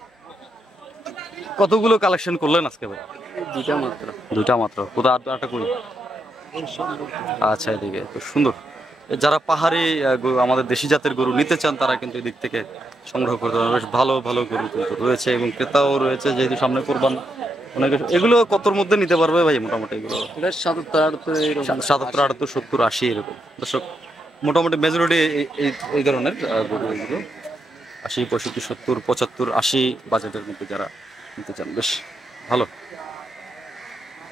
কতগুলো কালেকশন করলেন আজকে ভাই? দুইটা মাত্র। কোথায় আটটা করি? আচ্ছা, এদিকে তো সুন্দর। যারা পাহাড়ি গরু, আমাদের দেশি জাতের গরু নিতে চান, তারা কিন্তু এদিক থেকে সংগ্রহ করতে পারেন। বেশ ভালো ভালো গরু কিন্তু রয়েছে এবং ক্রেতাও রয়েছে, যেহেতু সামনে কোরবান। অনেকে এগুলো কতর মধ্যে নিতে পারবে ভাই মোটামুটি? এগুলো 77, 78, 70, 80 এরকম। দর্শক, মোটামুটি মেজরিটি এই ধরনের গরু, এগুলো 80, 65, 70, 75, 80 বাজেটের মধ্যে যারা নিতে চান, বেশ ভালো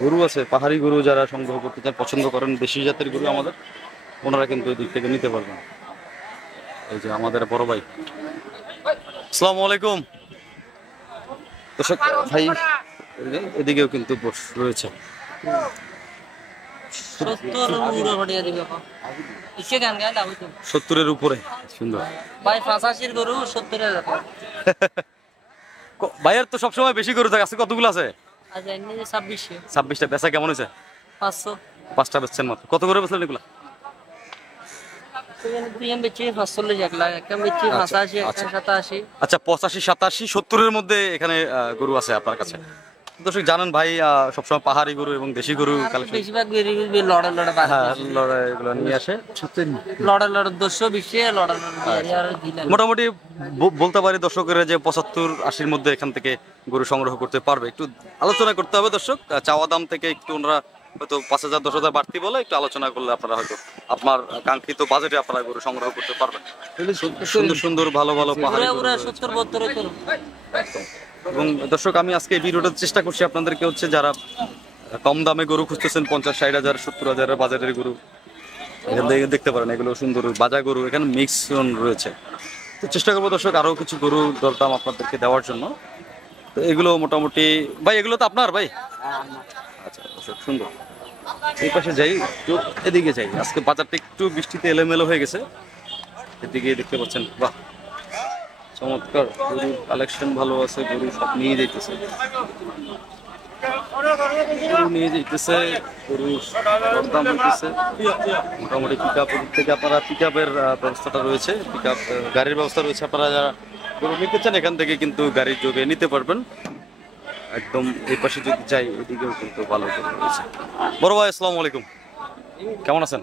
গরু আছে। পাহাড়ি গরু যারা সংগ্রহ করতে চান, পছন্দ করেন দেশি জাতের গরু আমাদের, ওনারা কিন্তু এই দিক থেকে নিতে পারবেন। এই যে আমাদের বড় ভাই, আসসালামু আলাইকুম। দর্শক ভাই, এদিকেও কিন্তু রয়েছে। 70-এর উপরে। সুন্দর ভাই 85 গরু 70,000 ভাইয়ের তো সবসময় বেশি গরু থাকে। আজকে কতগুলো আছে? আজ এনে 26 26টা। বেচা কেমন হয়েছে? 500 5টা বেচছেন মাত্র। কত করে বেচলেন এগুলা? দুইজন বেচি 45 1 লাখ, একটা বেচি 85 একটা 87। আচ্ছা, 85, 87, 70-এর মধ্যে এখানে গরু আছে আপনার কাছে। দর্শক জানেন ভাই, সবসময় পাহাড়ি গরু এবং দেশি গরু কালেকশন, বেশিরভাগ লড়া এগুলো নিয়ে আসে। লড়া 220 লড়া আর দিলেন। মোটামুটি বলতে পারি দর্শকের যে 75-80-র মধ্যে এখান থেকে গরু সংগ্রহ করতে পারবে। একটু আলোচনা করতে হবে দর্শক। চাওয়া দাম থেকে একটু ওনারা হয়তো 5,000 10,000 বাড়তি বলে একটু আলোচনা করলে আপনারা হয়তো আপনার কাঙ্ক্ষিত বাজেটে আপনারা গরু সংগ্রহ করতে পারবেন। সুন্দর সুন্দর ভালো ভালো পাহাড়ি গরু রয়েছে। 70-72 করুন। এবং দর্শক, আমি আজকে এই ভিডিওটা চেষ্টা করছি আপনাদেরকে হচ্ছে, যারা কম দামে গরু খুঁজতেছেন, 50-60,000 70,000 বাজারের গরু এখান থেকে দেখতে পারেন। এগুলো সুন্দর বাজা গরু, এখানে মিক্সন রয়েছে। তো চেষ্টা করবো দর্শক আরো কিছু গরু দরদাম আপনাদেরকে দেওয়ার জন্য। তো এগুলো মোটামুটি ভাই, এগুলো তো আপনার ভাই? আচ্ছা দর্শক, সুন্দর। এই পাশে যাই, একটু এদিকে যাই। আজকে বাজারটা একটু বৃষ্টিতে এলোমেলো হয়ে গেছে। এদিকে দেখতে পাচ্ছেন, বাহ চমৎকার গরুর কালেকশন ভালো আছে। গরু সব নিয়ে যাইতেছে, গরু দরদাম হইতেছে। মোটামুটি পিকআপ থেকে আপনারা পিকআপের ব্যবস্থাটা রয়েছে, পিকআপ গাড়ির ব্যবস্থা রয়েছে। আপনারা যারা গরু নিতে চান, এখান থেকে কিন্তু গাড়ির যোগে নিতে পারবেন। একদম এই পাশে যদি যাই, এদিকেও কিন্তু ভালো গরু রয়েছে। বড় ভাই, আসসালামু আলাইকুম, কেমন আছেন?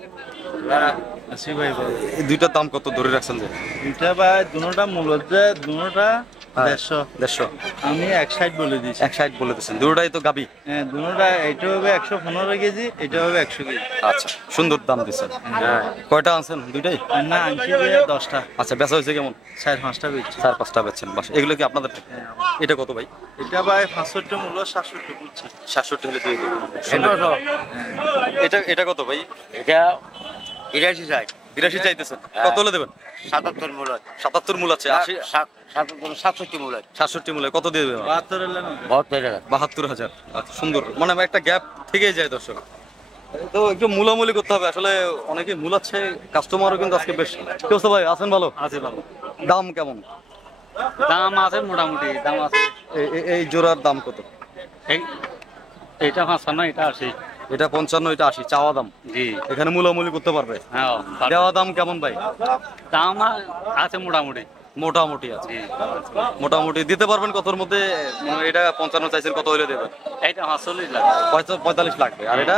আছি ভাই। এই দুইটার দাম কত ধরে রাখছেন? যে দুইটা ভাই, দুটোটা মূলত যে দুটোটা 150। আমি 160 বলে দিয়েছি। 160 বলে দিচ্ছেন। দুটোটাই তো গাবি? হ্যাঁ, দুটোটা। এটা হবে 115 কেজি, এটা হবে 100 কেজি। আচ্ছা, সুন্দর দাম দিচ্ছেন। কয়টা আনছেন? দুইটাই না, আনছি 10টা। আচ্ছা, বেচা হয়েছে কেমন? 4-5টা বেচছি। 4-5টা বেচছেন, বাস। এগুলো কি আপনাদের? এটা কত ভাই? এটা ভাই 65 মূল্য, 67 বুঝছি। 67 হলে দিয়ে দেবেন। এটা কত ভাই? এটা 82 চাই। 82 চাইতেছেন। কত হলে দেবেন? 77 মূল। 77 মূল আছে। 67 মূল। 67 মূলে কত দিয়ে দেবেন? 72 এর না। 72,000। আচ্ছা, সুন্দর। মানে একটা গ্যাপ থেকেই যায় দর্শক। তো একটু মূলামূলি করতে হবে আসলে। অনেকেই মূলাচ্ছে, কাস্টমারও কিন্তু আজকে বেশ। কি অবস্থা ভাই, আছেন ভালো? আছে ভালো। দাম কেমন? দাম আছে মোটামুটি, দাম আছে। এই জোড়ার দাম কত? এইটা 55, এটা 80। এটা 55, এটা 80 চাওয়া দাম। জি। এখানে মূলামূলি করতে পারবে? হ্যাঁ। দেওয়া দাম কেমন ভাই? দাম আছে মোটামুটি। মোটামুটি আছে। মোটামুটি দিতে পারবেন কতর মধ্যে? মানে এটা 55 চাইছেন, কত হইলে দেবেন? এইটা 45 লাখ। 45 লাগবে। আর এটা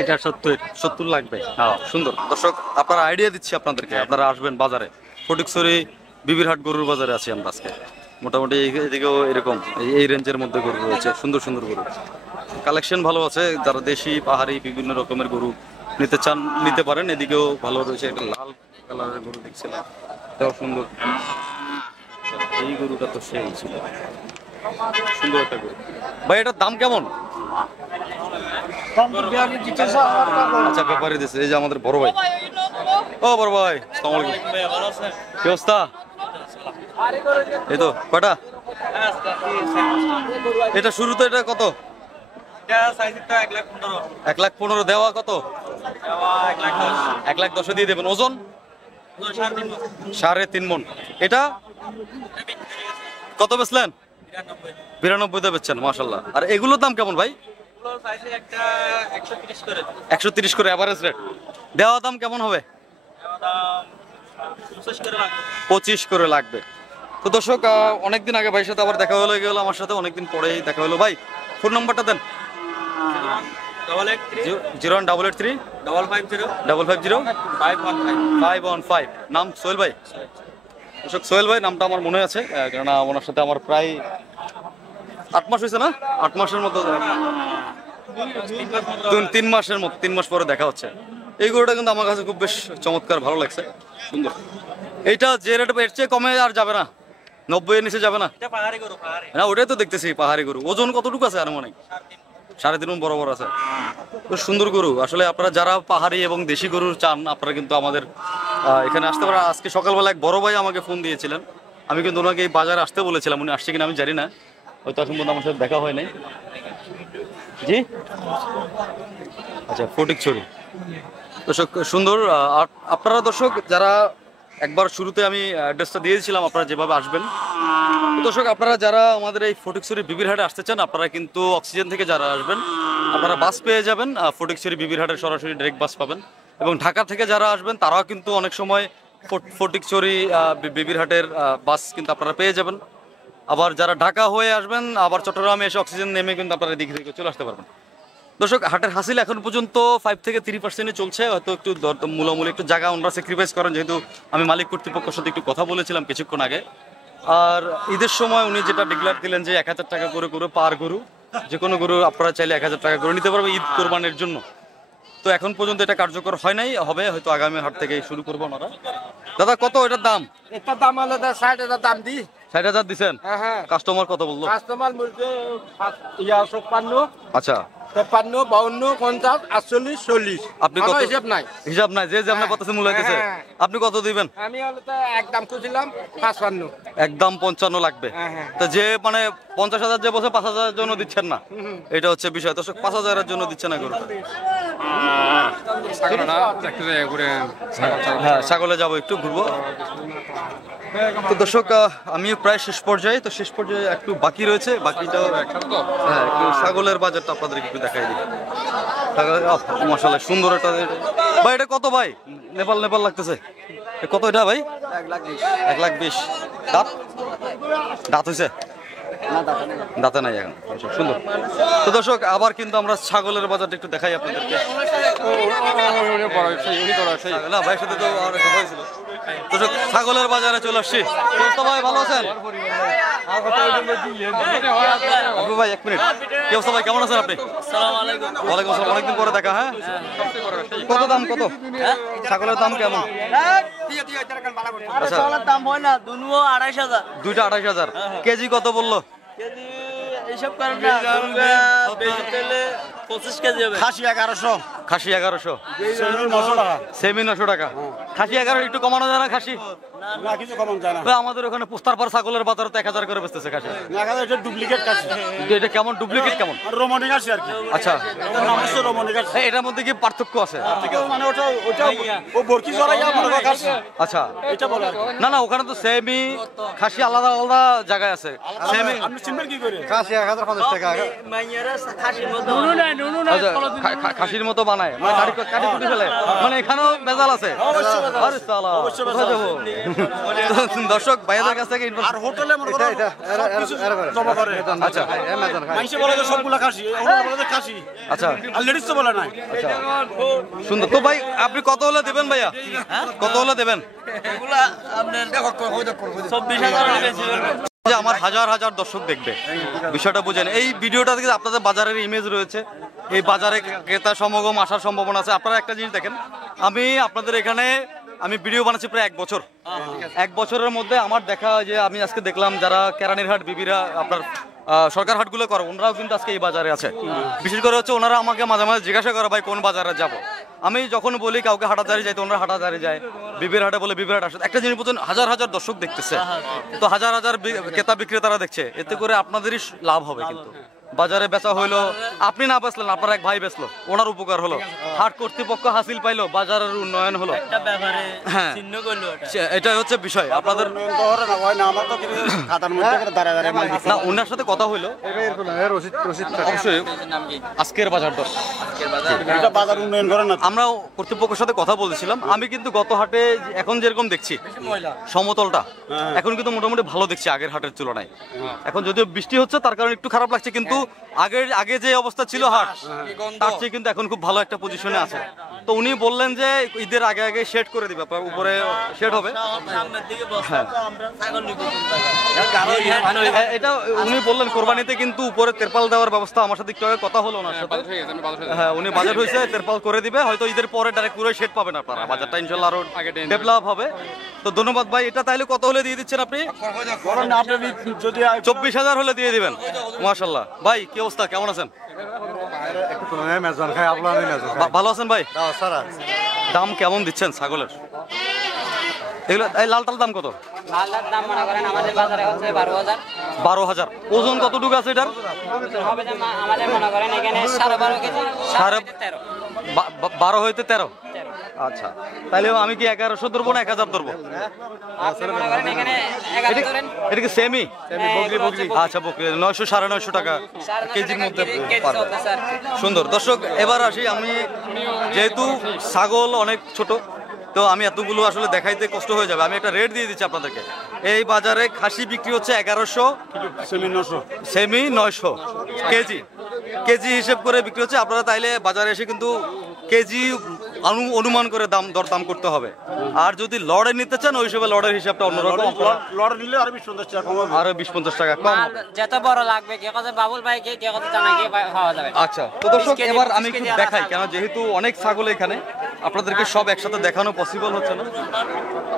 এটা 70। 70 লাগবে। হ্যাঁ সুন্দর। দর্শক আপনারা আইডিয়া দিচ্ছি আপনাদেরকে, আপনারা আসবেন বাজারে, ফটিকছড়ি বিবিরহাট গরুর বাজারে আছি আমরা আজকে। মোটামুটি এদিকেও এরকম এই রেঞ্জের মধ্যে গরু রয়েছে, সুন্দর সুন্দর গরু, কালেকশন ভালো আছে। যারা দেশি পাহাড়ি বিভিন্ন রকমের গরু নিতে চান নিতে পারেন। এদিকেও ভালো রয়েছে, একটা লাল কালারের গরু দেখছিলাম, এটাও সুন্দর। এই গরুটা তো সেই ছিল, সুন্দর একটা গরু। ভাই এটার দাম কেমন? আচ্ছা ব্যাপারই দিচ্ছে, এই যে আমাদের বড় ভাই। ও বড় ভাই, আসসালামু আলাইকুম। কি অবস্থা? এই তো কটা? এটা শুরুতে এটা কত? 1,15,000 দেওয়া কত? 1,10,000 দিয়ে দেবেন। ওজন 3.5 মণ। এটা কত বেচলেন? 92 বেচছেন, মাশাআল্লাহ। আর এগুলোর দাম কেমন ভাই? 130 করে এভারেজ রেট। দেওয়া দাম কেমন হবে? 25 করে লাগবে। তো দর্শক অনেকদিন আগে ভাইয়ের সাথে আবার দেখা হয়ে গেল, আমার সাথে অনেকদিন পরেই দেখা হলো। ভাই ফোন নাম্বারটা দেন। 0183550 515। নাম সোহেল ভাই। দর্শক সোহেল ভাই নামটা আমার মনে আছে, কেননা ওনার সাথে আমার প্রায় 8 মাস হয়েছে না, 8 মাসের মতো, 3 মাসের মতো, 3 মাস পরে দেখা হচ্ছে। এই গরুটা কিন্তু আমার কাছে খুব বেশ চমৎকার, ভালো লাগছে, সুন্দর। এইটা যে রেট এর চেয়ে কমে আর যাবে না, 90 এর নিচে যাবে না? না ওটাই তো দেখতেছি পাহাড়ি গরু। ওজন কতটুকু আছে? আর মনে 3.5 মণ বরাবর আছে। তো সুন্দর গরু। আসলে আপনারা যারা পাহাড়ি এবং দেশি গরু চান, আপনারা কিন্তু আমাদের এখানে আসতে পারেন। আজকে সকালবেলা এক বড় ভাই আমাকে ফোন দিয়েছিলেন, আমি কিন্তু ওনাকে এই বাজারে আসতে বলেছিলাম, উনি আসছে কিনা আমি জানি না, হয়তো এখন পর্যন্ত আমার সাথে দেখা হয় নাই। জি আচ্ছা, ফটিকছড়ি। দর্শক সুন্দর। আর আপনারা দর্শক যারা একবার শুরুতে আমি অ্যাড্রেসটা দিয়েছিলাম, আপনারা যেভাবে আসবেন। দর্শক আপনারা যারা আমাদের এই ফটিকছড়ি বিবিরহাটে আসতে চান, আপনারা কিন্তু অক্সিজেন থেকে যারা আসবেন, আপনারা বাস পেয়ে যাবেন। ফটিকছড়ি বিবিরহাটের সরাসরি ডাইরেক্ট বাস পাবেন। এবং ঢাকা থেকে যারা আসবেন তারাও কিন্তু অনেক সময় ফটিকছড়ি বিবিরহাটের বাস কিন্তু আপনারা পেয়ে যাবেন। আবার যারা ঢাকা হয়ে আসবেন, আবার চট্টগ্রামে এসে অক্সিজেন নেমে কিন্তু আপনারা এদিক থেকে চলে আসতে পারবেন। দর্শক হাটের হাসিল এখন পর্যন্ত 5 থেকে 3% চলছে। হয়তো একটু মূলামূলি একটু জায়গা ওনারা স্যাক্রিফাইস করেন, যেহেতু আমি মালিক কর্তৃপক্ষের সাথে একটু কথা বলেছিলাম কিছুক্ষণ আগে। আর ঈদের সময় উনি যেটা ডিক্লেয়ার দিলেন যে 1000 টাকা করে পার গরু, যে কোনো গরু আপনারা চাইলে 1000 টাকা করে নিতে পারবে ঈদ কোরবানির জন্য। তো এখন পর্যন্ত এটা কার্যকর হয় নাই, হবে হয়তো আগামী হাট থেকে শুরু করবো ওনারা। দাদা কত এটার দাম? এটার দাম হলো 60,000 দাম দি। 60,000 দিচ্ছেন? হ্যাঁ। কাস্টমার কত বললো? কাস্টমার বলছে 56। আচ্ছা 53, 52, 50, 48, 40। আপনি কত? হিসাব নাই, হিসাব নাই, যে আপনার কত মূল্য হইতেছে। হ্যাঁ। আপনি কত দিবেন? আমি হলো তো একদম খুঁজছিলাম 55। একদম 55 লাগবে। হ্যাঁ। তো যে মানে 50,000 যে বসে 5,000 জন্য দিচ্ছেন না, এটা হচ্ছে বিষয়। তো 5,000 এর জন্য দিচ্ছে না গরুটা। হ্যাঁ ছাগলে যাবো, একটু ঘুরবো। তো দর্শক আমি প্রায় শেষ পর্যায়ে, তো শেষ পর্যায়ে একটু বাকি রয়েছে, বাকিটা হ্যাঁ একটু ছাগলের বাজারটা আপনাদেরকে একটু দেখাই দিই। মাশাআল্লাহ সুন্দর একটা। ভাই এটা কত ভাই? নেপাল লাগতেছে। কত এটা ভাই? 1,20,000। দাঁত দাঁত হয়েছে? দাঁতে নাই এখন। সুন্দর। তো দর্শক আবার কিন্তু আমরা ছাগলের বাজারটা একটু দেখাই আপনাদেরকে। না ভাইয়ের সাথে তো অনেক কথা হয়েছিল। দর্শক ছাগলের বাজারে চলে আসছি। ভাই ভালো আছেন? ভাই 1 মিনিট। কি অবস্থা ভাই, কেমন আছেন আপনি? ওয়ালাইকুম আসসালাম, অনেকদিন পরে দেখা। হ্যাঁ কত দাম, কত ছাগলের দাম কেমন? আচ্ছা দাম হয় না, দুটো 2,500। দুইটা 2,500। কেজি কত বললো? এইসব কারণে 25 কেজি হবে। খাসি 1100। খাসি 1100, সেমি 900 টাকা। খাসি 1100 একটু কমানো যায় না? খাসি না কিছু কমন যায় না। ভাই আমাদের ওখানে পোস্তার পর ছাগলের বাজারে তো 1000 করে বেচতেছে খাসি। এটা ডুপ্লিকেট খাসি। এটা কেমন ডুপ্লিকেট কেমন? রোমানি খাসি আর কি। আচ্ছা নাম হচ্ছে রোমানি খাসি। এটার মধ্যে কি পার্থক্য আছে? মানে ওটা ও বরকি জড়াইয়া মনে কর খাসি। আচ্ছা এটা বলে না না, ওখানে তো সেমি খাসি আলাদা আলাদা জায়গায় আছে। সেমি আপনি চিনবেন কি করে? খাসি 1,50 টাকা। মাইয়ারা খাসির মতো আচ্ছা, খাসির মতো বানায় মানে কাটি কুটি ফেলে মানে এখানেও ভেজাল আছে আরে সালা কোথায় যাবো দর্শক ভাইয়াদের কাছ থেকে আর হোটেলে মনে করো জমা করে আচ্ছা মাইসে বলে যে সবগুলা খাসি ওরা বলে যে খাসি আচ্ছা আর লেডিস তো বলে নাই আচ্ছা সুন্দর তো ভাই আপনি কত হলে দেবেন ভাইয়া কত হলে দেবেন যে আমার হাজার হাজার দর্শক দেখবে বিষয়টা বুঝেন এই ভিডিওটা থেকে আপনাদের বাজারের ইমেজ রয়েছে এই বাজারে ক্রেতা সমাগম আসার সম্ভাবনা আছে আপনারা একটা জিনিস দেখেন আমি আপনাদের এখানে আমি ভিডিও বানাচ্ছি প্রায় 1 বছর 1 বছরের মধ্যে আমার দেখা যে আমি আজকে দেখলাম যারা কেরানির হাট বিবিরা আপনার সরকার হাটগুলো করে ওনারাও কিন্তু আজকে এই বাজারে আছে বিশেষ করে হচ্ছে ওনারা আমাকে মাঝে মাঝে জিজ্ঞাসা করে ভাই কোন বাজারে যাব আমি যখন বলি কাউকে হাটাদারি যাই তো ওনারা হাটাদারি যায় বিবির হাটে বলে বিবির হাট আসে একটা জিনিস বলছেন হাজার হাজার দর্শক দেখতেছে তো হাজার হাজার ক্রেতা বিক্রেতারা দেখছে এতে করে আপনাদেরই লাভ হবে কিন্তু বাজারে বেচা হইলো আপনি না বেচলেন আপনার এক ভাই বেচলো ওনার উপকার হলো হাট কর্তৃপক্ষ হাসিল পাইলো বাজারের উন্নয়ন হলো হ্যাঁ এটাই হচ্ছে বিষয় আপনাদের না ওনার সাথে কথা হইলো অবশ্যই আজকের বাজার দর বাজার উন্নয়ন করে না আমরা কর্তৃপক্ষের সাথে কথা বলছিলাম আমি কিন্তু গত হাটে এখন যেরকম দেখছি সমতলটা এখন কিন্তু মোটামুটি ভালো দেখছি আগের হাটের তুলনায় এখন যদিও বৃষ্টি হচ্ছে তার কারণে একটু খারাপ লাগছে কিন্তু আগে যে অবস্থা ছিল হাট তার চেয়ে কিন্তু এখন খুব ভালো একটা পজিশনে আছে তো উনি বললেন যে ঈদের আগে আগে শেড করে দিবে আপনার উপরে শেড হবে এটা উনি বললেন কোরবানিতে কিন্তু উপরে তেরপাল দেওয়ার ব্যবস্থা আমার সাথে একটু আগে কথা হলো ওনার সাথে হ্যাঁ উনি বাজেট হয়েছে তেরপাল করে দিবে হয়তো ঈদের পরে ডাইরেক্ট পুরো শেড পাবেন আপনারা বাজারটা ইনশাল্লাহ আরো ডেভেলপ হবে তো ধন্যবাদ ভাই এটা তাহলে কত হলে দিয়ে দিচ্ছেন আপনি 24,000 হলে দিয়ে দিবেন মাশাআল্লাহ ভাই কি অবস্থা কেমন আছেন ভালো আছেন ভাই দাম কেমন দিচ্ছেন ছাগলের এগুলো এই লালটার দাম কত লালের দাম মনে করেন আমাদের বাজারে হচ্ছে 12,000 ওজন কতটুকু আছে এটার হবে যে আমাদের মনে করেন এখানে 12.5 কেজি 12 হইতে 13 আচ্ছা তাহলে আমি কি 1100 ধরবো না 1000 ধরবো আপনি মনে করেন এখানে 11 ধরেন এটা কি সেমি বগলি আচ্ছা বগলি 900 950 টাকা কেজির মধ্যে পারবে সুন্দর দর্শক এবার আসি আমি যেহেতু ছাগল অনেক ছোট তো আমি এতগুলো আসলে দেখাইতে কষ্ট হয়ে যাবে আমি একটা রেট দিয়ে দিচ্ছি আপনাদেরকে এই বাজারে খাসি বিক্রি হচ্ছে 1100 সেমি 900 কেজি হিসেব করে বিক্রি হচ্ছে আপনারা তাইলে বাজারে এসে কিন্তু কেজি অনুমান করে দরদাম করতে হবে আর যদি লড়ে নিতে চান ওই হিসেবে লড়ের হিসাবটা অন্যরকম লড়ে নিলে আরো 20-50 টাকা কম হবে আরো 20-50 টাকা কম হবে যত বড় লাগবে কে কথা বাবুল ভাই কে কথা জানা কি পাওয়া যাবে আচ্ছা তো দর্শক এবার আমি একটু দেখাই কেন যেহেতু অনেক ছাগল এখানে আপনাদেরকে সব একসাথে দেখানো পসিবল হচ্ছে না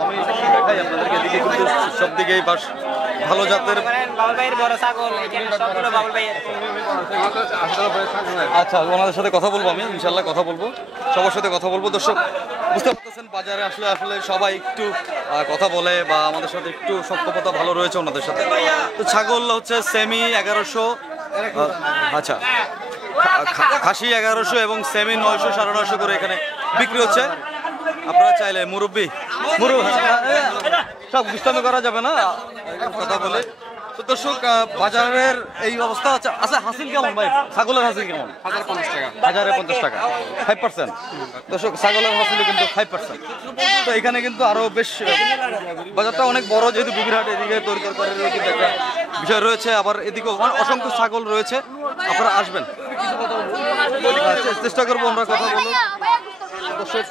আমি দেখাই আপনাদেরকে এদিকে কিন্তু সব দিকেই বাস ভালো জাতের বাবুল ভাইয়ের বড় ছাগল এখানে সবগুলো বাবুল ভাইয়ের আচ্ছা ওনাদের সাথে কথা বলবো আমি ইনশাল্লাহ কথা বলবো সবার সাথে কথা বলবো দর্শক বুঝতে পারতেছেন বাজারে আসলে সবাই একটু কথা বলে বা আমাদের সাথে একটু সক্ষমতা ভালো রয়েছে ওনাদের সাথে তো ছাগল হচ্ছে সেমি 1100 আচ্ছা খাসি 1100 এবং সেমি 900 950 করে এখানে বিক্রি হচ্ছে আপনারা চাইলে মুরব্বি সব দুষ্টামি করা যাবে না কথা বলে তো দর্শক বাজারের এই অবস্থা আছে আচ্ছা হাসিল কেমন ভাই ছাগলের হাসিল কেমন 1050 টাকা 5% দর্শক ছাগলের হাসিল কিন্তু 5% তো এখানে কিন্তু আরো বেশ বাজারটা অনেক বড় যেহেতু বিবিরহাট এদিকে তৈরি করার কিন্তু একটা বিষয় রয়েছে আবার এদিকে অসংখ্য ছাগল রয়েছে আপনারা আসবেন চেষ্টা করবো আমরা কথা বলবো দর্শক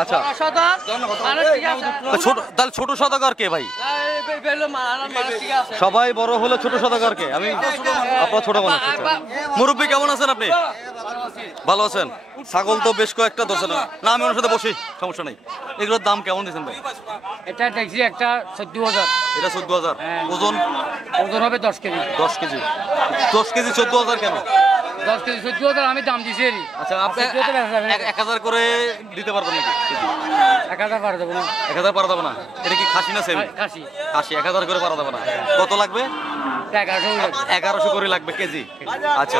আচ্ছা তাহলে ছোট সদাগর কে ভাই সবাই বড় হলে ছোট সদাগর কে আমি আপনার ছোট মানুষ মুরব্বী কেমন আছেন আপনি ভালো আছেন ছাগল তো বেশ কয়েকটা ধরছেন না আমি ওনার সাথে বসি সমস্যা নেই এগুলোর দাম কেমন দিচ্ছেন ভাই এটা দেখছি একটা 14,000 এটা 14,000 ওজন হবে 10 কেজি 10 কেজি 14,000 কেন 10 কেজি 14,000 আমি দাম দিছি আচ্ছা আপনি 1000 করে দিতে পারবেন নাকি 1000 পারা দেবো না 1000 পারা যাবে না এটা কি খাসি না সেমি কাশি 1000 করে পারা যাবে না কত লাগবে 1100 করে লাগবে কেজি আচ্ছা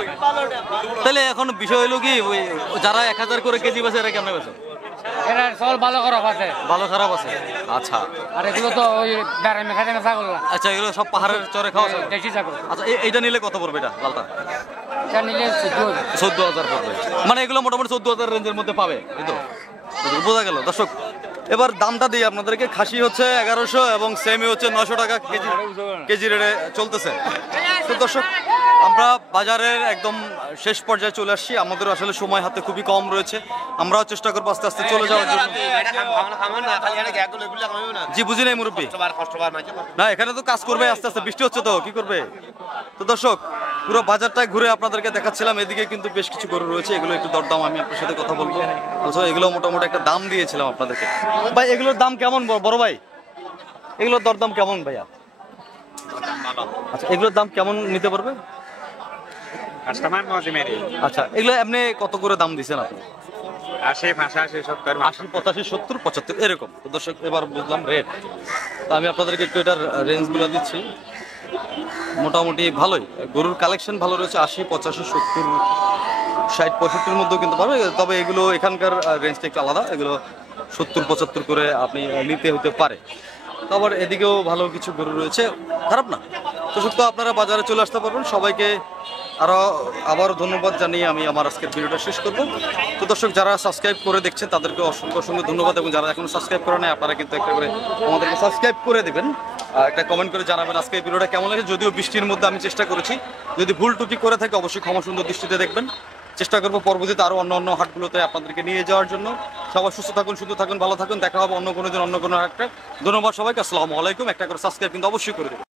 তাহলে এখন বিষয় হলো কি ওই যারা 1000 করে কেজি বেচে এরা কেমনে বেচে এটা সব ভালো খারাপ আছে ভালো খারাপ আছে আচ্ছা আর এগুলো তো ওই বেড়াই মেখাতে না ছাগল না আচ্ছা এগুলো সব পাহাড়ের চরে খাওয়া ছাগল? দেশি ছাগল আচ্ছা এইটা নিলে কত পড়বে এটা লালটা? এটা নিলে 14,000 14,000 পড়বে, মানে এগুলো মোটামুটি 14,000 রেঞ্জের মধ্যে পাবে, এই তো বোঝা গেল। দর্শক এবার দামটা দিই আপনাদেরকে। খাসি হচ্ছে 1100 এবং সেমি হচ্ছে 900 টাকা কেজি রেটে চলতেছে। তো দর্শক আমরা বাজারের একদম শেষ পর্যায়ে চলে আসছি, আমাদের আসলে সময় হাতে খুবই কম রয়েছে, আমরাও চেষ্টা করবো আস্তে আস্তে চলে যাওয়ার জন্য। জি বুঝি নাই মুরব্বী, না এখানে তো কাজ করবে আস্তে আস্তে, বৃষ্টি হচ্ছে তো কি করবে। তো দর্শক পুরো বাজারটায় ঘুরে আপনাদেরকে দেখাচ্ছিলাম, এদিকে কিন্তু বেশ কিছু গরু রয়েছে, এগুলো একটু দরদাম আমি আপনার সাথে কথা বলবো। আচ্ছা এগুলো মোটামুটি একটা দাম দিয়েছিলাম আপনাদেরকে। ভাই এগুলোর দাম কেমন বড় ভাই, এগুলোর দরদাম কেমন ভাইয়া? আচ্ছা এগুলোর দাম কেমন নিতে পারবে? আচ্ছা এগুলো এমনি কত করে দাম দিচ্ছেন আপনি? 80, 85, 70, 80, 85, 70, 75 এরকম। তো দর্শক এবার বুঝলাম রেট, তো আমি আপনাদেরকে একটু এটার রেঞ্জগুলো দিচ্ছি। মোটামুটি ভালোই গরুর কালেকশন ভালো রয়েছে, 80, 85, 70, 60, 65-র মধ্যেও কিন্তু পারবে, তবে এগুলো এখানকার রেঞ্জটা একটু আলাদা, এগুলো 70, 75 করে আপনি নিতে হতে পারে। তো আবার এদিকেও ভালো কিছু গরু রয়েছে, খারাপ না। দর্শক তো আপনারা বাজারে চলে আসতে পারবেন। সবাইকে আবার ধন্যবাদ জানিয়ে আমি আমার আজকের ভিডিওটা শেষ করব। তো দর্শক যারা সাবস্ক্রাইব করে দেখছেন তাদেরকে অসংখ্য অসংখ্য ধন্যবাদ, এবং যারা এখনো সাবস্ক্রাইব করে নাই আপনারা কিন্তু একটা করে আমাদেরকে সাবস্ক্রাইব করে দেবেন, একটা কমেন্ট করে জানাবেন আজকে এই ভিডিওটা কেমন লাগে। যদিও বৃষ্টির মধ্যে আমি চেষ্টা করেছি, যদি ভুল ত্রুটি করে থাকে অবশ্যই ক্ষমা সুন্দর দৃষ্টিতে দেখবেন। চেষ্টা করবো পরবর্তীতে আরও অন্য হাটগুলোতে আপনাদেরকে নিয়ে যাওয়ার জন্য। সবাই সুস্থ থাকুন, সুন্দর থাকুন, ভালো থাকুন, দেখা হবে অন্য কোনো দিন অন্য কোনো হাটে। ধন্যবাদ সবাইকে, আসসালামু আলাইকুম। একটা করে সাবস্ক্রাইব কিন্তু অবশ্যই করে দেবেন।